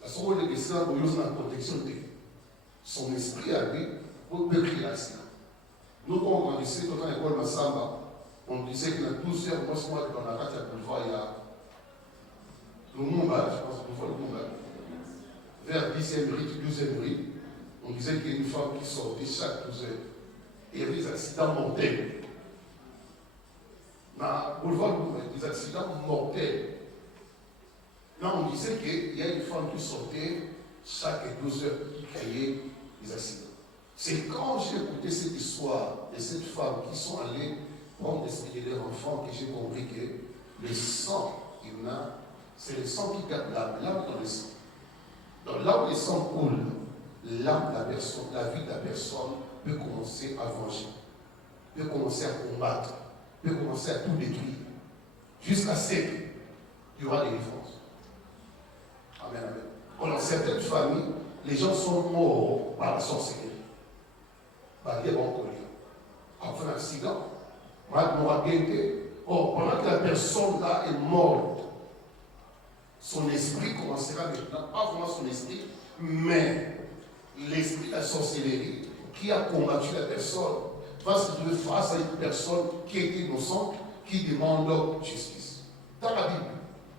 La seconde est que ça, vous avez la protection de son esprit à lui pour créer l'accident. Nous, quand on grandissait, quand on était à l'école Massamba, on disait que dans 12 heures, moi, dans la carte, il y a le Mumba, je pense, le Mumba. Vers 10e rite, 12e rite, on disait qu'il y a une femme qui sortait chaque 12 heures. Et il y avait des accidents mortels. Dans le boulevard, des accidents mortels. Là, on disait qu'il y a une femme qui sortait chaque 12 heures qui créait des accidents. C'est quand j'ai écouté cette histoire de cette femme qui sont allées prendre des leurs enfants que j'ai compris que le sang humain, c'est le sang qui garde l'âme dans le sang. Donc là où le sang coule, l'âme de la personne, la vie de la personne peut commencer à venger, peut commencer à combattre, peut commencer à tout détruire, jusqu'à ce qu'il y aura des défenses. Amen, amen. Dans certaines familles, les gens sont morts par la sorcellerie. Après un accident, pendant que la personne là est morte, son esprit commencera maintenant, pas vraiment son esprit, mais l'esprit de la sorcellerie qui a combattu la personne va se trouver face à une personne qui est innocente, qui demande justice. Dans la Bible,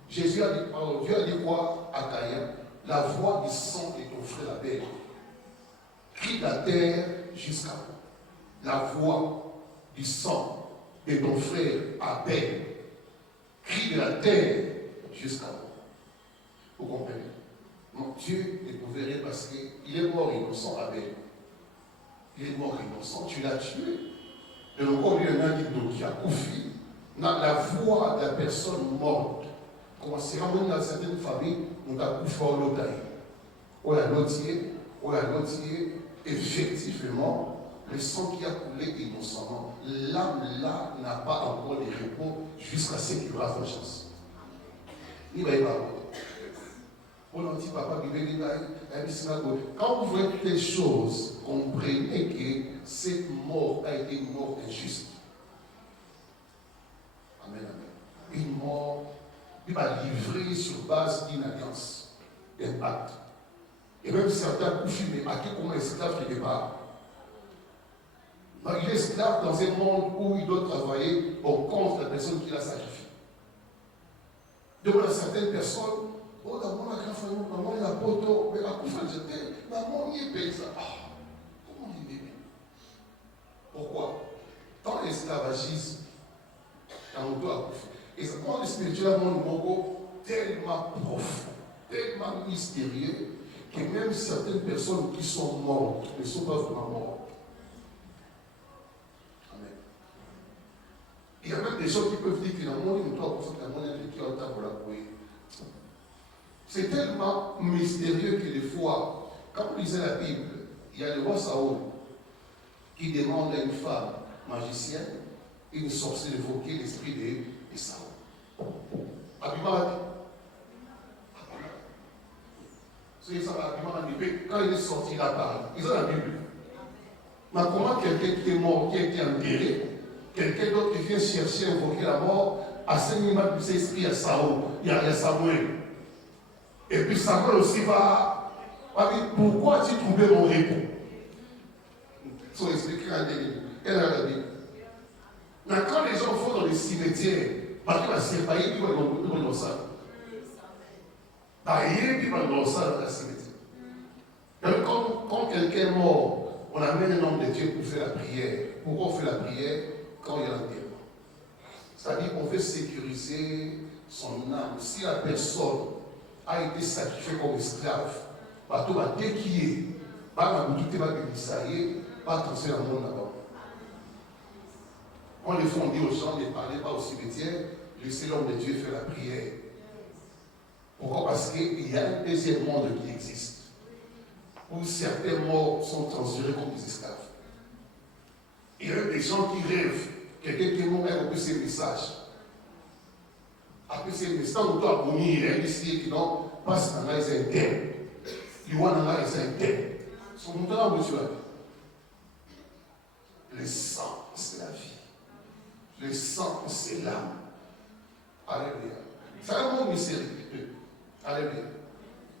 Dieu a dit quoi à Caïn? La voix du sang de ton frère Abel crie la terre jusqu'à moi. La voix du sang de ton frère Abel crie de la terre jusqu'à moi. Vous comprenez? Donc Dieu ne pouvait rien parce qu'il est mort innocent, Abel. Il est mort innocent, tu l'as tué. Et donc, on lui a dit qui a confié la voix de la personne morte. Comme c'est vraiment dans certaines familles, on a couché au lotaï. On a notier, effectivement, le sang qui a coulé innocemment. L'âme là n'a pas encore de repos jusqu'à ce qu'il y aura vengeance. Il va y avoir. On a dit, papa, quand vous voyez toutes les choses, comprenez que cette mort a été une mort injuste. Amen, amen. Une mort, il va livrer sur base d'une alliance, d'un pacte. Et même certains couchent, mais à quel moment esclave quelque part. Il est esclave dans un monde où il doit travailler contre la personne qui l'a sacrifié. Donc, il y a certaines personnes. Oh, d'abord, la grande famille, maman, il a poto, mais la couffre, j'étais, maman, il est paysan. Ah, comment il est bien? Pourquoi? Dans l'esclavagisme, on doit couffre. Et ça prend le spirituel monde tellement profond, tellement mystérieux, que même certaines personnes qui sont mortes ne sont pas vraiment mortes. Amen. Il y a même des gens qui peuvent dire que dans le monde, il doit couffre, dans le monde, il y a un temps pour la couille. C'est tellement mystérieux que des fois, quand vous lisez la Bible, il y a le roi Saoul qui demande à une femme magicienne, une sorcière d'évoquer l'esprit de Saoul. Abimad, quand il est sorti, il a parlé. Ils ont la Bible. Mais comment quelqu'un qui est mort, qui a été enterré, quelqu'un d'autre qui vient chercher, invoquer la mort, à ce moment de ses esprits à Saoul, il y a Samuel. Et puis Samuel aussi va dire, pourquoi as-tu trouvé mon repos? Il faut expliquer à Denis. Elle a la Bible. Mais quand les gens vont dans les cimetières, parce qu'il va s'épailler, puis ils vont dans ça. Puis ils vont dans ça dans la cimetière. Donc, quand quelqu'un est mort, on amène un homme de Dieu pour faire la prière. Pourquoi on fait la prière? Quand il y a l'enterrement. C'est-à-dire qu'on veut sécuriser son âme. Si la personne a été sacrifié comme esclave, dès qu'il est, pas transférer le monde là-bas. Quand les fois on dit aux gens ne parlez pas au cimetière, laissez l'homme de Dieu faire la prière. Pourquoi? Parce qu'il y a un deuxième monde qui existe, où certains morts sont transférés comme des esclaves. Il y a des gens qui rêvent, quelqu'un qui est mort, un peu ses messages. Après ces messages, on doit abonner, il y a décidé que non, passe dans les internes. Il y a les internes. Son monde là, monsieur. Le sang, c'est la vie. Le sang, c'est l'âme. Alléluia. C'est un monde mystérieux. Alléluia.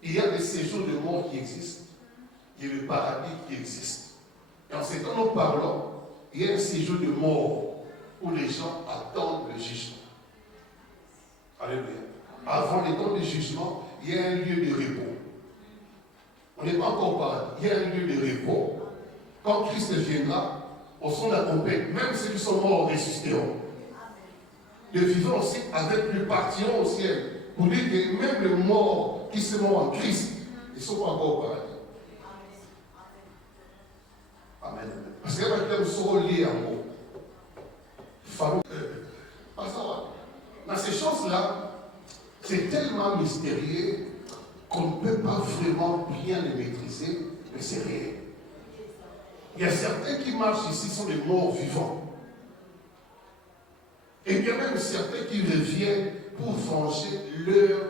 Il y a des séjours de mort qui existent. Il y a le paradis qui existe. Et en ce temps, nous parlons, il y a un séjour de mort où les gens attendent le jugement. Alléluia. Avant les temps du jugement, il y a un lieu de repos. On n'est pas encore paradis. Il y a un lieu de repos. Quand Christ viendra, au son de la tempête, même ceux qui sont morts ressusciteront. Les vivants aussi, avec lui, partiront au ciel pour dire que même les morts qui sont morts en Christ, ils ne sont pas encore au paradis. Amen. Parce que les sont liés en haut. Dans ces choses-là, c'est tellement mystérieux qu'on ne peut pas vraiment bien les maîtriser, mais c'est réel. Il y a certains qui marchent ici, sont des morts vivants. Et il y a même certains qui reviennent pour venger leur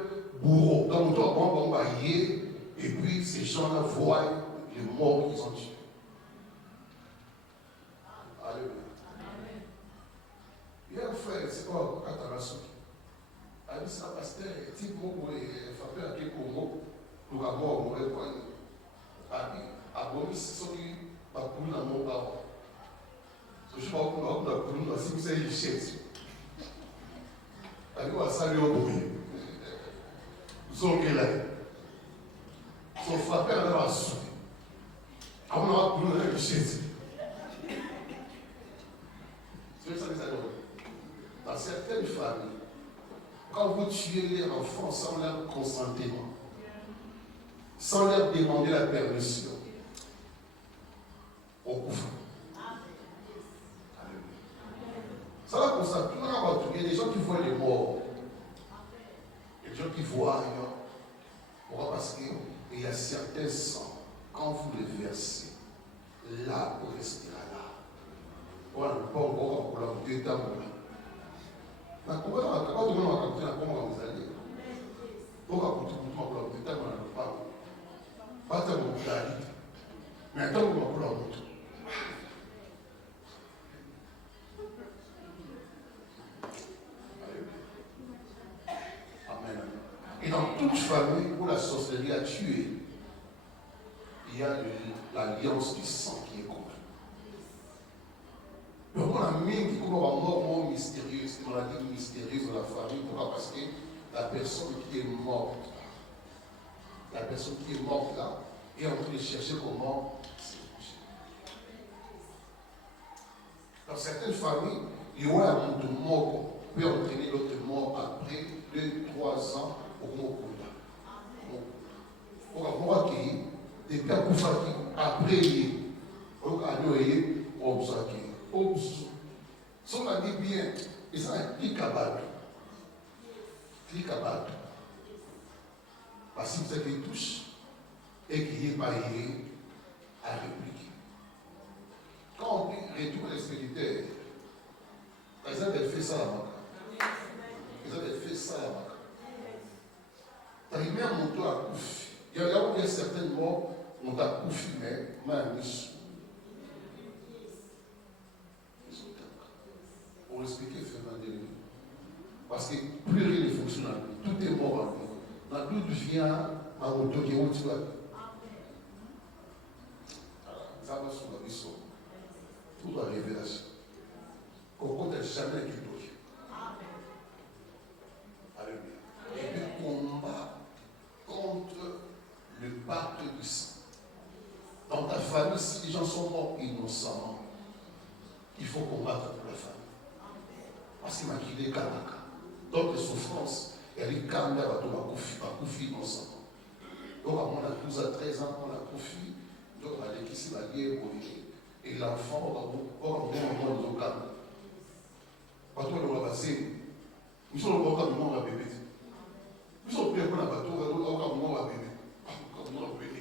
bourreau. Donc, on doit envoyer, et puis ces gens-là voient les morts qu'ils ont tués. Alléluia. Il y a un frère, c'est quoi, Katarasuki. Il dit ça, pasteur, type mot pour frapper à quelques mots, pour avoir un mauvais point. Abomi, c'est celui qui va couler dans mon bas. Je ne sais pas comment on a coulé, si vous avez une chaise. Il va saluer au bruit. Son frappé à la soupe. On a coulé dans une chaise. C'est ça que ça donne. Dans certaines familles, quand vous tuez les enfants sans leur consentement, sans leur demander la permission, on couvre. Ça va comme ça. Il y a des gens qui voient les morts. Il y a des gens qui voient ailleurs. Pourquoi? Parce qu'il y a certains sangs, quand vous les versez, là, vous restera là. Voilà, pas encore pour la bouteille d'amour. Mais comment on va raconter comment vous allez? Pourquoi pour la bouteille d'amour? Pas tant que vous allez. Mais attends, vous va pour la bouteille. Et dans toute famille où la sorcellerie a tué, il y a l'alliance du sang qui est coupée. Donc on a mis qui coule en mort mystérieuse, une maladie mystérieuse dans la famille. Pourquoi? Parce que la personne qui est morte là, est en train de chercher comment se coucher. Dans certaines familles, il y aura un monde de mort peut entraîner l'autre mort après 2-3 ans. On va accueillir des cas après on va accueillir si on a dit bien, et ça implique à battre. Parce que vous avez touche et qu'il n'y ait pas à répliquer. Quand on dit réduire les spirituels, ils avaient fait ça là-bas. T'as mis un moto à Koufi. Il y a certaines morts, on t'a Koufi, mais même pour expliquer Fernandez. Parce que plus rien ne fonctionne, tout est mort en nous. Dans d'où vient ma moto qui est où tu vas. Ça va sur la mission. Tout la révélation. Qu'on ne jamais équivoqué. Alléluia. Et puis combat contre le pacte du sang. Dans ta famille, si les gens sont morts innocemment, il faut combattre pour la famille. Parce qu'il m'a quitté Kanaka. Donc les souffrances, il y a des caméras à Koufi innocemment. Donc à mon 12 à 13 ans, on a Koufi, donc on a des qui s'y guerre et l'enfant, on va voir nos caméras. Parce qu'on va passer, nous sommes au cas où on va bébé. Nous sommes bien pour la bateau, au cas où on va bébé. Comme on va bébé.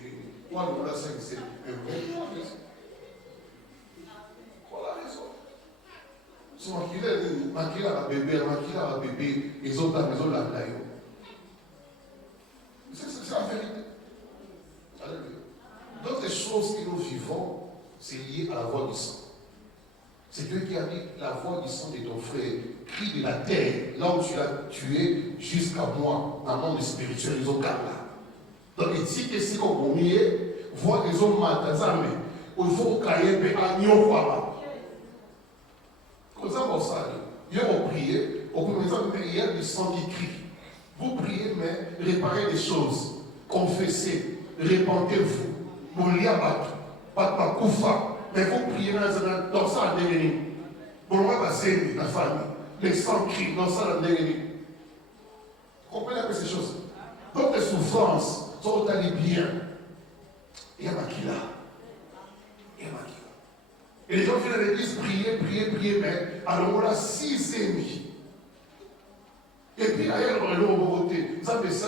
On va la 5, c'est voilà la raison. Si on va bébé, les autres à la maison, la c'est la vérité. D'autres choses que nous vivons, c'est lié à la voix du sang. C'est Dieu qui a dit la voix du sang de ton frère, crie de la terre, là où tu l'as tué, jusqu'à moi, dans le monde spirituel, ils ont gardé. Donc il dit que c'est comme on y est, voix des hommes matazame, il faut qu'il à Nyon Kwaba. Comme ça, vous savez, il y a prié, au premier il y a du sang qui crie. Vous priez, mais réparez des choses, confessez, répentez-vous, Mouliabat, Papa Koufa. Mais vous priez dans ça, pour moi, la famille, les sangs crient dans ça, Comprenez un peu ces choses. Donc les souffrances sont allées bien. Il y a Makila. Il y a Makila. Et les gens viennent à l'église prier, mais alors on a 6 ennemis. Et puis ailleurs, on est au côté. Ça fait ça,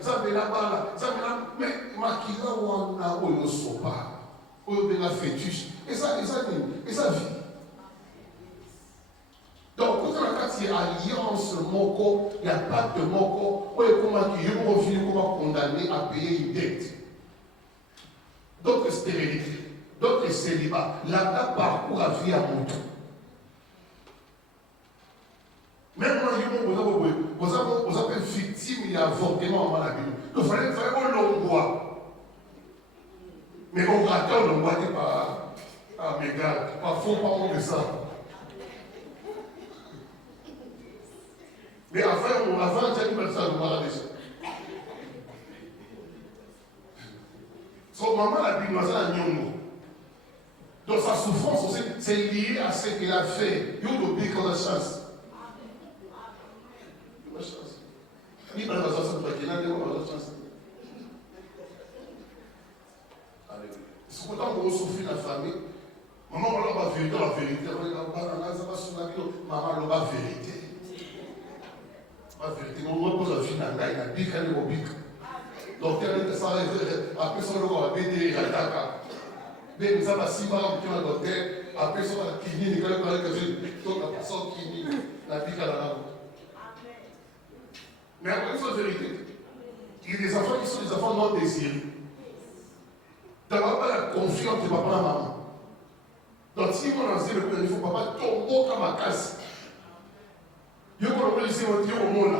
ça fait là-bas, ça fait là. Mais Makila, on a un sopa. On a un fétiche. Et ça vit. Donc, quand on a une alliance moko, il n'y a pas de moko, on est comment condamné à payer une dette. D'autres stérilité, d'autres célibat. Là-bas, parcours à vie à mon tour. Même moi, vous avez victime, il y a avortement à la Bible. Il fallait faire un long bois. Mais on raconte le bois n'est pas. Ah, mes gars, pas faux, pas on de ça. Mais avant, j'ai dit ça, le malade déjà. Son maman a dit, ça a nyongo. Donc sa souffrance aussi, c'est lié à ce qu'il a fait. Il y a une qu'on a chance. Il a chance. Il a chance. C'est pourtant qu'on souffre dans la famille. Maman, on a la vérité, la vérité. Maman, on a la vérité. La vérité, on repose la vie dans la vie, elle est au bic. Donc, elle ça après son logo, elle a BD, elle a Dakar. Mais nous avons 6 mois qui ont un docteur, après son kini, il y a une personne qui la vie qu'elle a. Mais après, c'est la vérité. Il y a des enfants qui sont des enfants non désirés. Tu n'as pas la confiance de papa et maman. Donc, si on a dit le premier, il faut papa tomber comme ma casse. Il faut qu'on laisse mon Dieu au monde.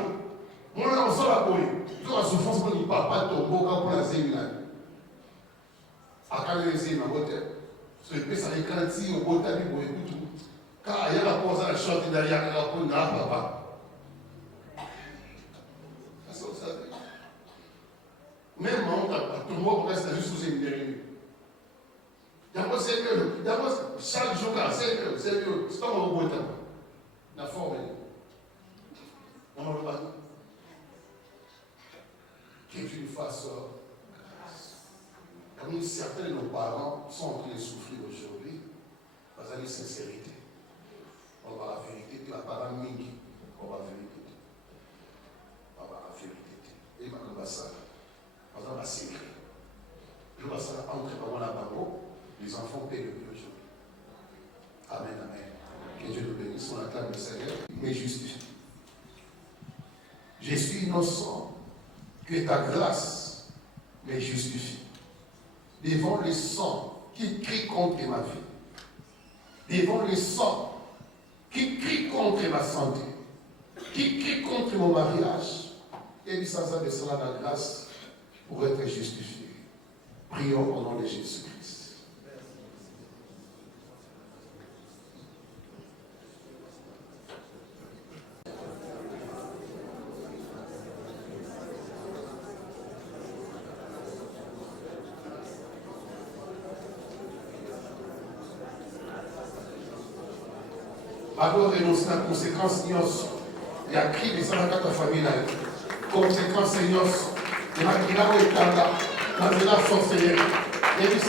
Mon on sort la boue. Toute la souffrance pour ne pas tomber comme la zémina. À quand les zémina, ce que ça éclatit au bout de la vie, car il y a la pause à la chante derrière la peau de papa. C'est ça. Même on a tout le monde reste juste sous une dérive. Il y a chaque jour, c'est mieux. C'est pas mon beau temps. La forme. On ne va pas. Que Dieu nous fasse grâce. Comme certains de nos parents sont en train de souffrir aujourd'hui, parce qu'il y a une sincérité. On va la vérité, la parole mingi. On va la vérité. On va la vérité. Et maintenant, on va ça. On va la sécurité. Je vois ça entre la banque. Les enfants paient le prix aujourd'hui. Amen, amen. Que Dieu nous bénisse. On acclame le Seigneur. Mais justifie. Je suis innocent. Que ta grâce me justifie. Devant le sang qui crie contre ma vie. Devant le sang qui crie contre ma santé. Qui crie contre mon mariage. Et lui, sans de cela, la grâce pour être justifié. Prions au nom de Jésus-Christ. Alors, renoncer à la conséquence, il y a qui les 124 familles là. Conséquence, il y a qui là où il est là, dans la sorcellerie. Il y a des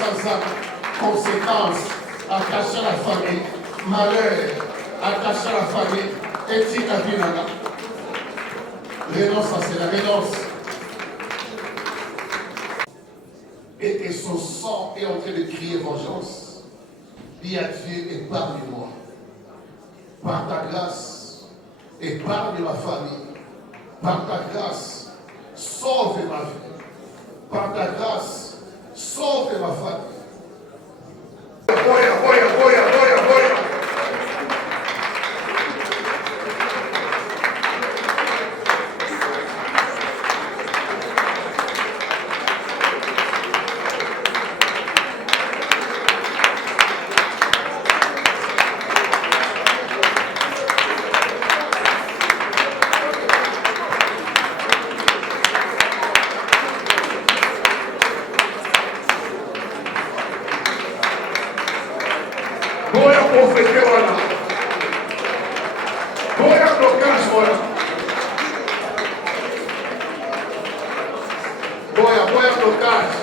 conséquences, attacher à la famille, malheur, attacher à la famille, éthique à vie là. Renonce à cela, renonce. Et que son sang est en train de crier vengeance. Dis à Dieu, épargne-moi. Par ta grâce, épargne ma famille. Par ta grâce, sauve ma vie. Par ta grâce, sauve ma famille. envoie un otage.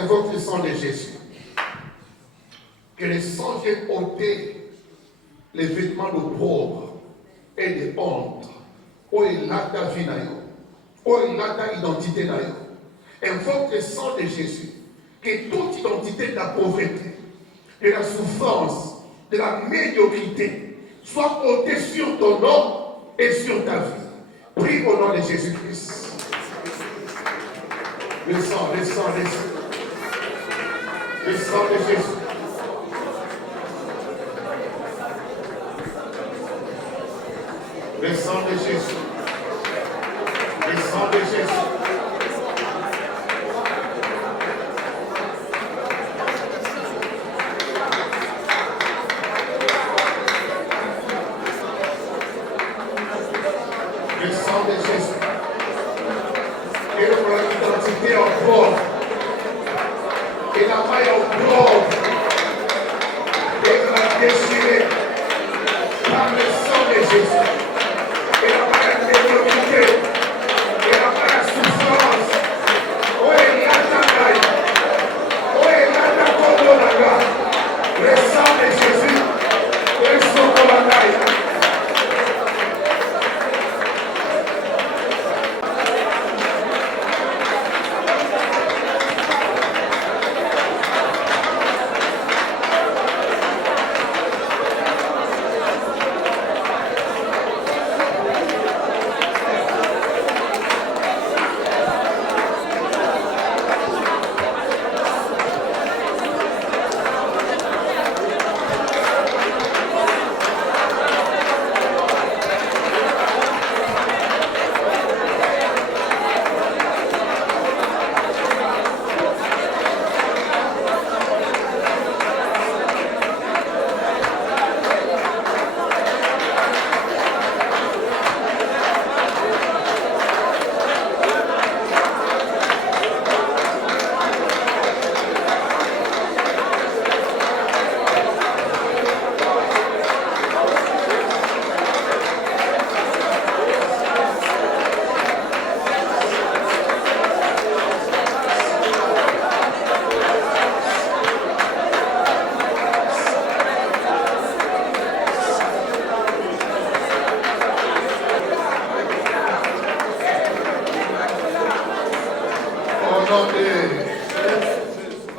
Invoque le sang de Jésus. Que le sang vienne ôter les vêtements de pauvre et de honte. Oh, il a ta vie, oh, il a ta identité. Invoque le sang de Jésus. Que toute identité de la pauvreté, de la souffrance, de la médiocrité soit ôtée sur ton nom et sur ta vie. Prie au nom de Jésus-Christ. Le sang, le sang, le sang. Le sang de Jésus. Le sang de Jésus. Le sang de Jésus. Le sang de Jésus. Et pour l'identité en pauvre. Et la maille en pauvre. Et la déchirée par le sang de Jésus. Et la maille en médiocrité. Et la maille en souffrance. Oh, et la taille. Oh, et la taille. Le sang de Jésus. Le sang de la taille.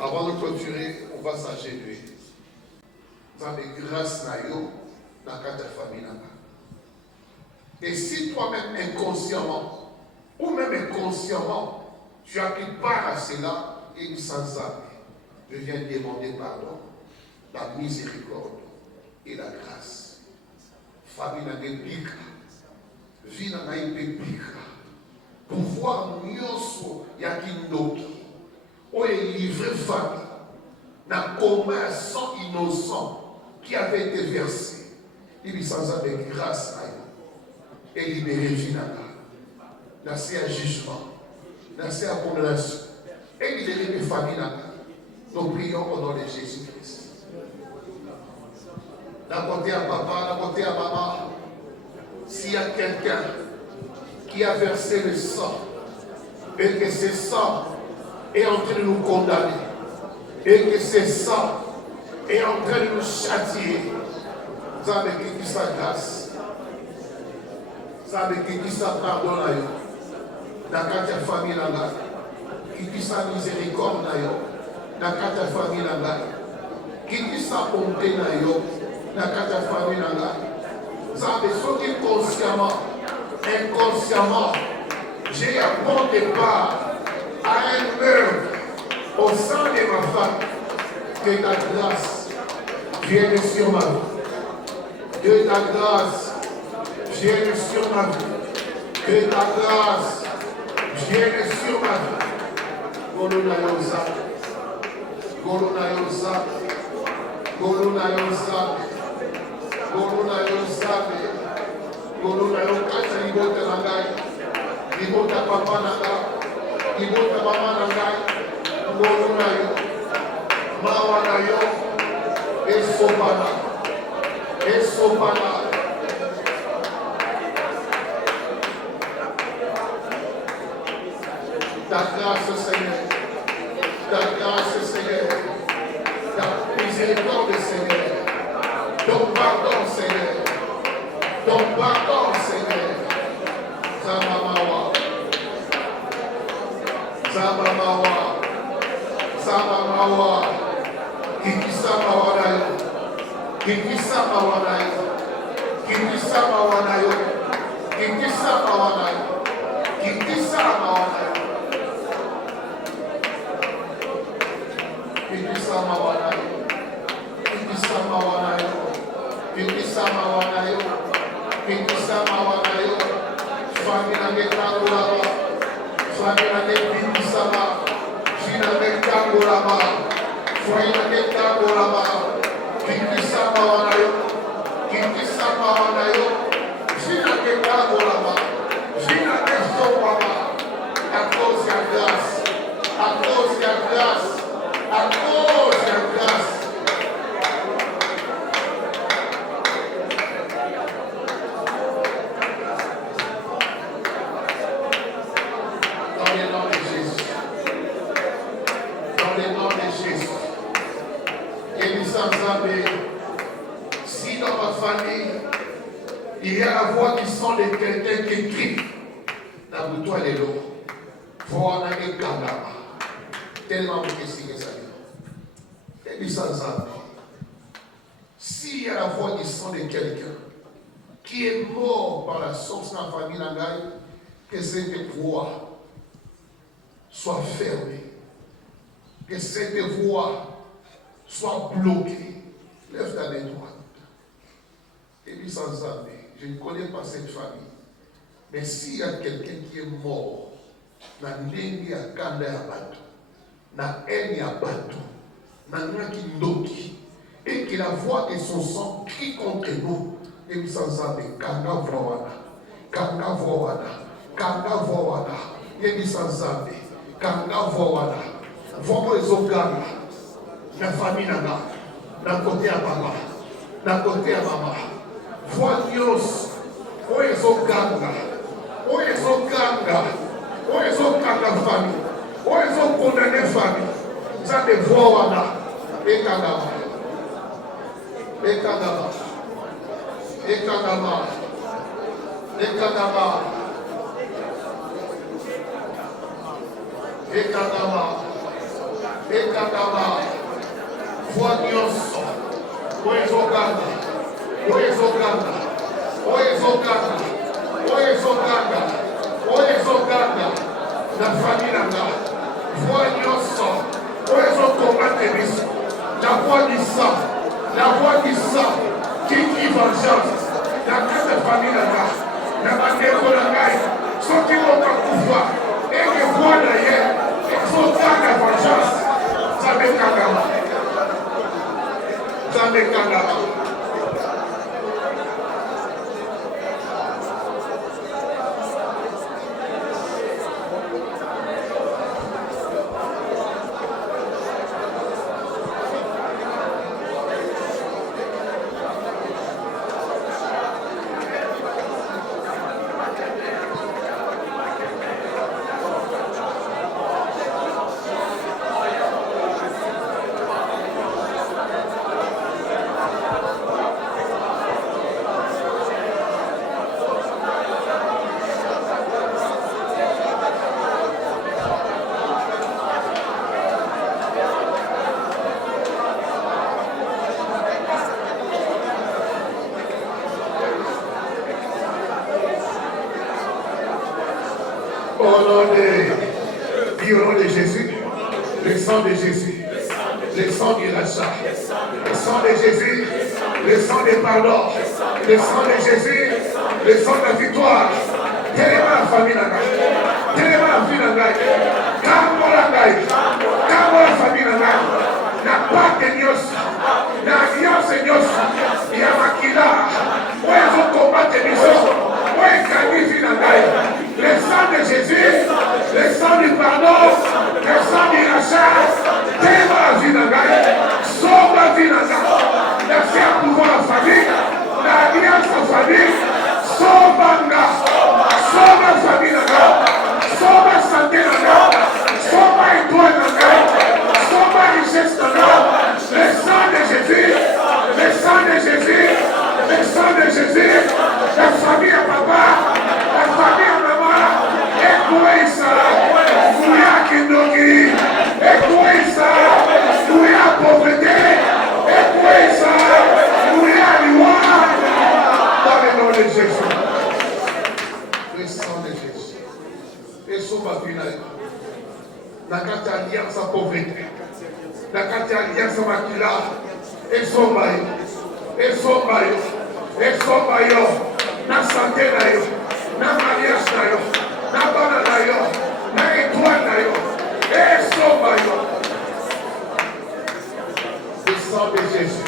Avant de clôturer, on va s'agenouiller. Vous avez grâce à yo dans la famille. Et si toi-même inconsciemment, ou même inconsciemment, tu as pris part à cela, et sans ça, je viens demander pardon, la miséricorde et la grâce. Famille n'a pas pique, vie n'a pas pique. Pouvoir mieux il y a qui d'autre. On est livré famille dans commun un sang innocent qui avait été versé. Il dit sans avec grâce à eux. Et libéré Vinaka. Là c'est un jugement. Là c'est une condamnation. Et libéré les familles. Nous prions au nom de Jésus-Christ. D'un côté à papa, d'un côté à maman. S'il y a quelqu'un qui a versé le sang, et que ce sang est en train de nous condamner, et que ce sang est en train de nous châtier, vous avez qui sa grâce, vous avez qui sa pardon, dans la famille, qui sa miséricorde, dans la famille, qui sa bonté, dans la famille, vous avez sauté consciemment, inconsciemment, j'ai un bon départ à un œuvre au sein de ma femme. Que ta grâce vienne sur ma vie. Que ta grâce vienne sur ma vie. Que ta grâce vienne sur ma vie. Golonayosa, Golonayosa, Goluna Yosabe. Goluna Yosabe. Goluna Yokacha Libote Nangai. Libota Papa Nangai. Libota Mama Nangai. Goluna Yo. Mawana Yo. Esopana. Esopana. Ta grâce, Seigneur. Ta grâce, Seigneur. Ta miséricorde, Seigneur. Ton pardon, Seigneur. Ton pardon, Seigneur. Zamamawa. Zamamawa. Zamamawa. Kikisamawana. Kikisamawana. Kikisamawana. Kikisamawana. Kikisamawana. Kikisamawana. Kikisamawana. Kikisamawana. Famina Nekanguraba. Famina Nekisama. Fina Nekanguraba. Famina Nekanguraba. Kikisamawana. Kikisamawana. Fina Nekanguraba. Fina Nekanguraba. À cause de la grâce. À cause de la grâce. À cause de la grâce. Dans le nom de Jésus. Dans le nom de Jésus. Et nous sommes amenés. Si dans ma famille, il y a la voix qui sent de quelqu'un qui crie, dans toi les lots, voix n'a que Gandama. Tellement que c'est ça. Et nous sommes amenés. S'il y a la voix qui sent de quelqu'un qui est mort par la source de la famille Nangaï, que cette voix soit fermée, que cette voix soit bloquée. Lève ta main droite. Et puis sans âme, je ne connais pas cette famille. Mais s'il y a quelqu'un qui est mort, na neni ya kanda ya bato, na haine ya bato, na naki ndoki, et que la voix de son sang crie contre nous, et puis sans âme, kanga vowana, kanga vowana, kanga vowana, et puis sans âme, kanga vowana, vomo ezokanga, na famille nanga, na côté à papa, na côté à maman. Voix nyos, o ezokanga, o ezokanga, o ezokanga famille, o ezokondamner famille. Ça des voix wana, ekangama, ekangama, ekangama, ekangama, ekangama, ekangama. Voix nyos, o ezokanga. Oezokanga, Oezokanga, Oezokanga, Oezokanga, la famille là-bas, voix nyonso, Oezokomate biso, la voix du sang, qui vengeance, la grande famille là-bas, la bandeko là-bas, ceux qui vont pas pouvoir, et que voix d'ailleurs, Ezokanga vengeance, Zambekangama, Zambekangama. Dis au nom de Jésus, le sang de Jésus, le sang du rachat, le sang de Jésus, le sang des pardons, le sang de Jésus, le sang de la victoire. Tellement la famille n'a pas, tellement la vie n'a pas, quand la famille n'a pas, n'a pas de Dios, n'a makila. Esomba yo. Esomba yo. Esomba yo. Na santé na yo. Na mariage na yo. Na bana na yo. Na étoile na yo. Esomba yo. Le sang de Jésus.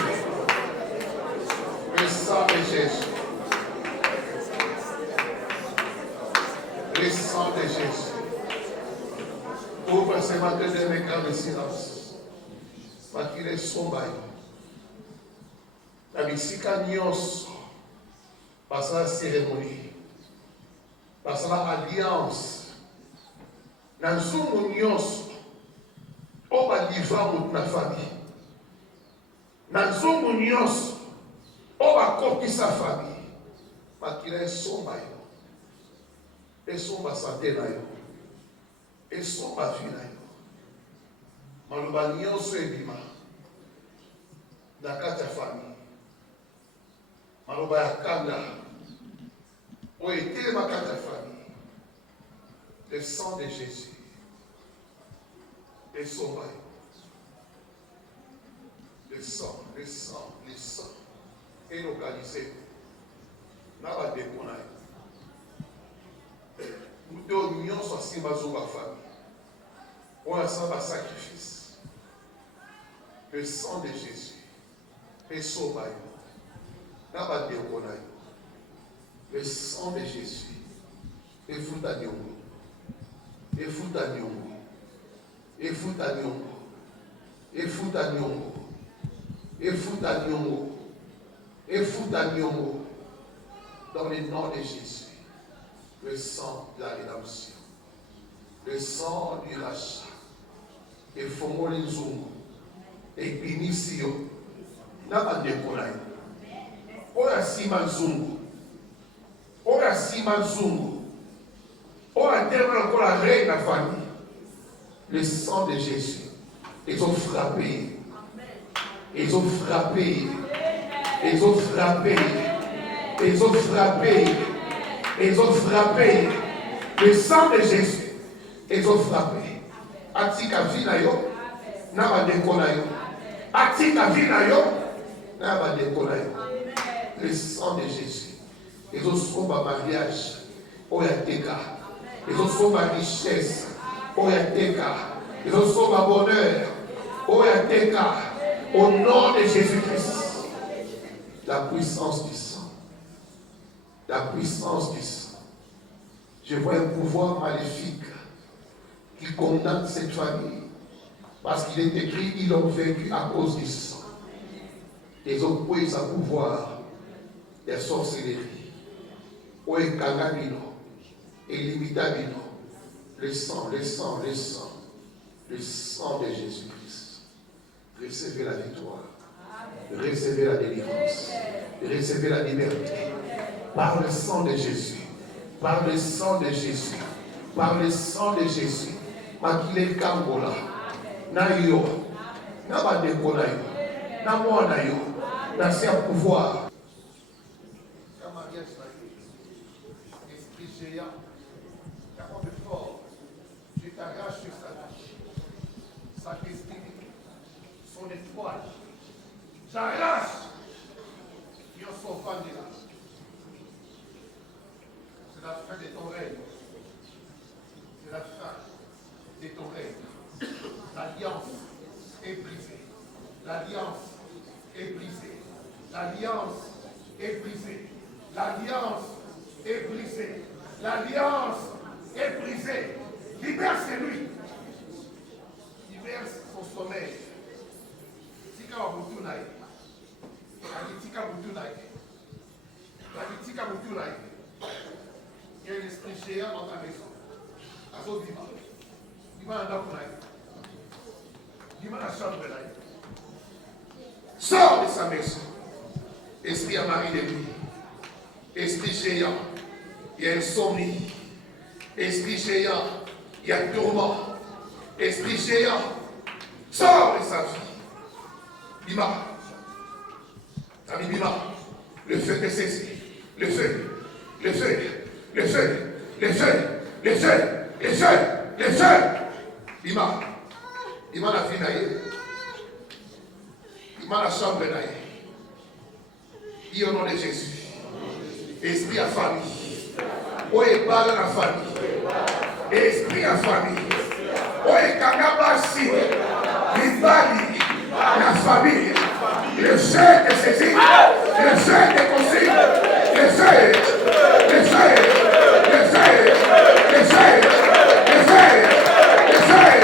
Le sang de Jésus. Le sang de Jésus. Ouvre ce matin d'un écran de silence. Parce qu'il est sombre. La bisika nyos. Parce la cérémonie. Parce la alliance. Dans son nyos. On va livrer notre famille. Dans son nyos. On va copier sa famille. Parce qu'il est sombre. Et sombre santé na yo. Et sombre vie na yo. Maloba nyonso ebima. Na kati ya famille. Maloba ya kanda. O etelema kati ya famille. Le sang de Jésus. Et sombre. Le sang. Et localisé. Na ba dépona. Nous devons aussi ma famille. On a un sacrifice. Le sang de Jésus. Et sauve. Le sang de Jésus. Et fout à Nyongo. Et fout à Nyongo. Et fout à Nyongo. Et fout à Nyongo. Et fout à Nyongo. Et fout à Nyongo. Dans le nom de Jésus. Le sang de la rédemption. Le sang du rachat. Et Fomoli Zungu. Et Binicio. N'a décollé. Oya Sima Zungu. Oya Sima Zungu. Oya terre encore la reine de la famille. Le sang de Jésus. Ils ont frappé. Ils ont frappé. Ils ont frappé. Ils ont frappé. Ils ont frappé le sang de Jésus. Ils ont frappé. Atika vinayo, n'a déconayo. Atika vinayo, n'a déconayo. Le sang de Jésus. Ils ont sauvé ma mariage. Oyateka. Ils ont sauvé ma richesse. Oyateka. Ils ont sauvé ma bonheur. Oyateka. Au nom de Jésus-Christ. La puissance du sang. La puissance du sang. Je vois un pouvoir maléfique qui condamne cette famille parce qu'il est écrit ils ont vaincu à cause du sang. Ils ont pris un pouvoir de sorcellerie. Oe kagabino, illimitabino, le sang de Jésus-Christ. Recevez la victoire, recevez la délivrance, recevez la liberté. Par le sang de Jésus, par le sang de Jésus, par le sang de Jésus, Makile Kambola, na yo, na badeko na yo, na mwana yo, na sia pouvoir. Esprit géant, ta forme fort, je t'arrache sur sa tâche, sa destinée, son étoile. J'arrache, qui en sont fan de là. C'est la fin de ton règne. C'est la fin de ton règne. L'alliance est brisée. L'alliance est brisée. L'alliance est brisée. L'alliance est brisée. L'alliance est brisée. Libère celui. Libère son sommeil. Tika wabutunai. Tika wabutunai. Tika wabutunai. Il y a un esprit géant dans ta maison. Azo Dima. Dima dans ta maison. Dima dans la chambre là. Sors de sa maison. Esprit à Marie de nuit. Esprit géant. Il y a insomnie. Esprit géant. Il y a tourment. Esprit géant. Sors de sa vie. Bima. Ami Bima. Le feu te saisit. Le feu. Le feu. Le feu, le feu, le feu, le feu, le feu. Bima la finaille. Dans la chambre, dit au nom de Jésus. Esprit à famille. Où est pas dans la famille? Esprit à famille. Où est Kagabasi? L'Ibali, la famille. Le fait de saisir. Le fait de construire. Le fait. Le fait. Le fait. Le fait. Le fait. Le fait.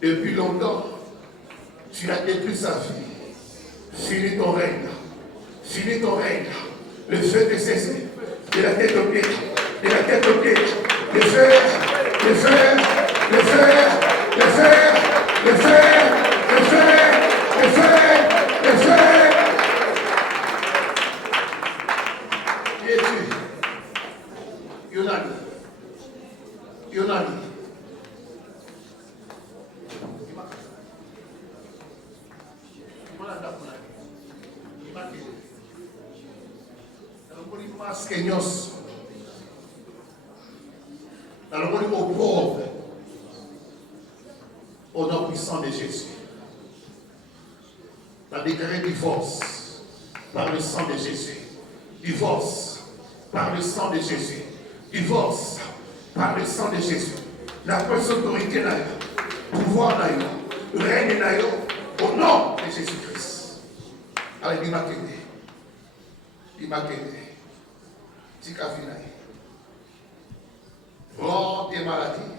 Depuis longtemps, tu as détruit sa vie. Finis ton règne. Finis ton règne. Le feu de cesser. De la tête aux pieds. De la tête aux pieds. Le feu. Le feu. Le feu. Le feu. Le feu. Le feu. Le feu. Le feu. Qui es-tu? Yonani. Yonani. Masqueños, dans le monde aux pauvres, au nom puissant de Jésus. On a déclaré divorce par le sang de Jésus. Divorce par le sang de Jésus. Divorce par le sang de Jésus. La personne autorité n'a pouvoir n'a règne n'a au nom de Jésus-Christ. Allez, l'immaculé. L'immaculé. Hors des maladies,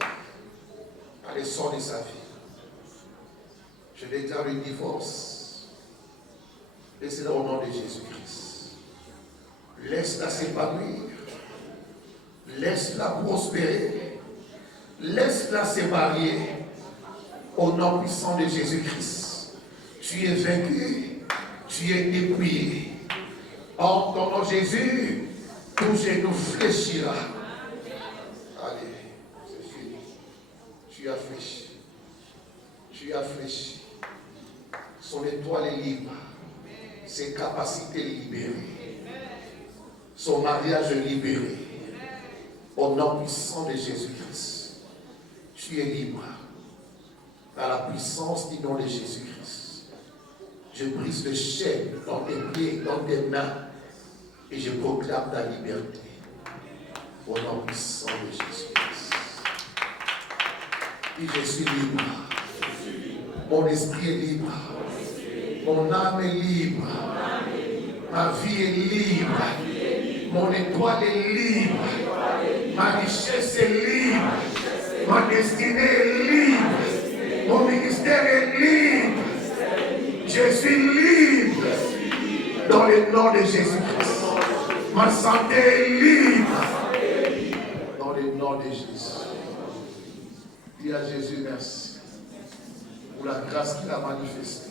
par le sang de sa vie. Je déclare le divorce. Laissez-le au nom de Jésus-Christ. Laisse-la s'épanouir. Laisse-la prospérer. Laisse-la se marier. Au nom puissant de Jésus-Christ. Tu es vaincu. Tu es dépouillé. En ton nom Jésus. Tout genou fléchira. Allez, c'est fini. Tu as fléchi. Tu as fléchi. Son étoile est libre. Ses capacités libérées. Son mariage libéré. Au nom puissant de Jésus-Christ. Tu es libre. Par la puissance du nom de Jésus-Christ. Je brise le chaîne dans tes pieds, dans tes mains. Et je proclame ta liberté au nom puissant de Jésus-Christ. Et je suis libre. Mon esprit est libre. Mon âme est libre. Ma vie est libre. Mon étoile est libre. Ma richesse est libre. Ma destinée est libre. Mon ministère est libre. Je suis libre. Dans le nom de Jésus-Christ. Ma santé est libre. Dans le nom de Jésus. Dis à Jésus merci pour la grâce qu'il a manifestée.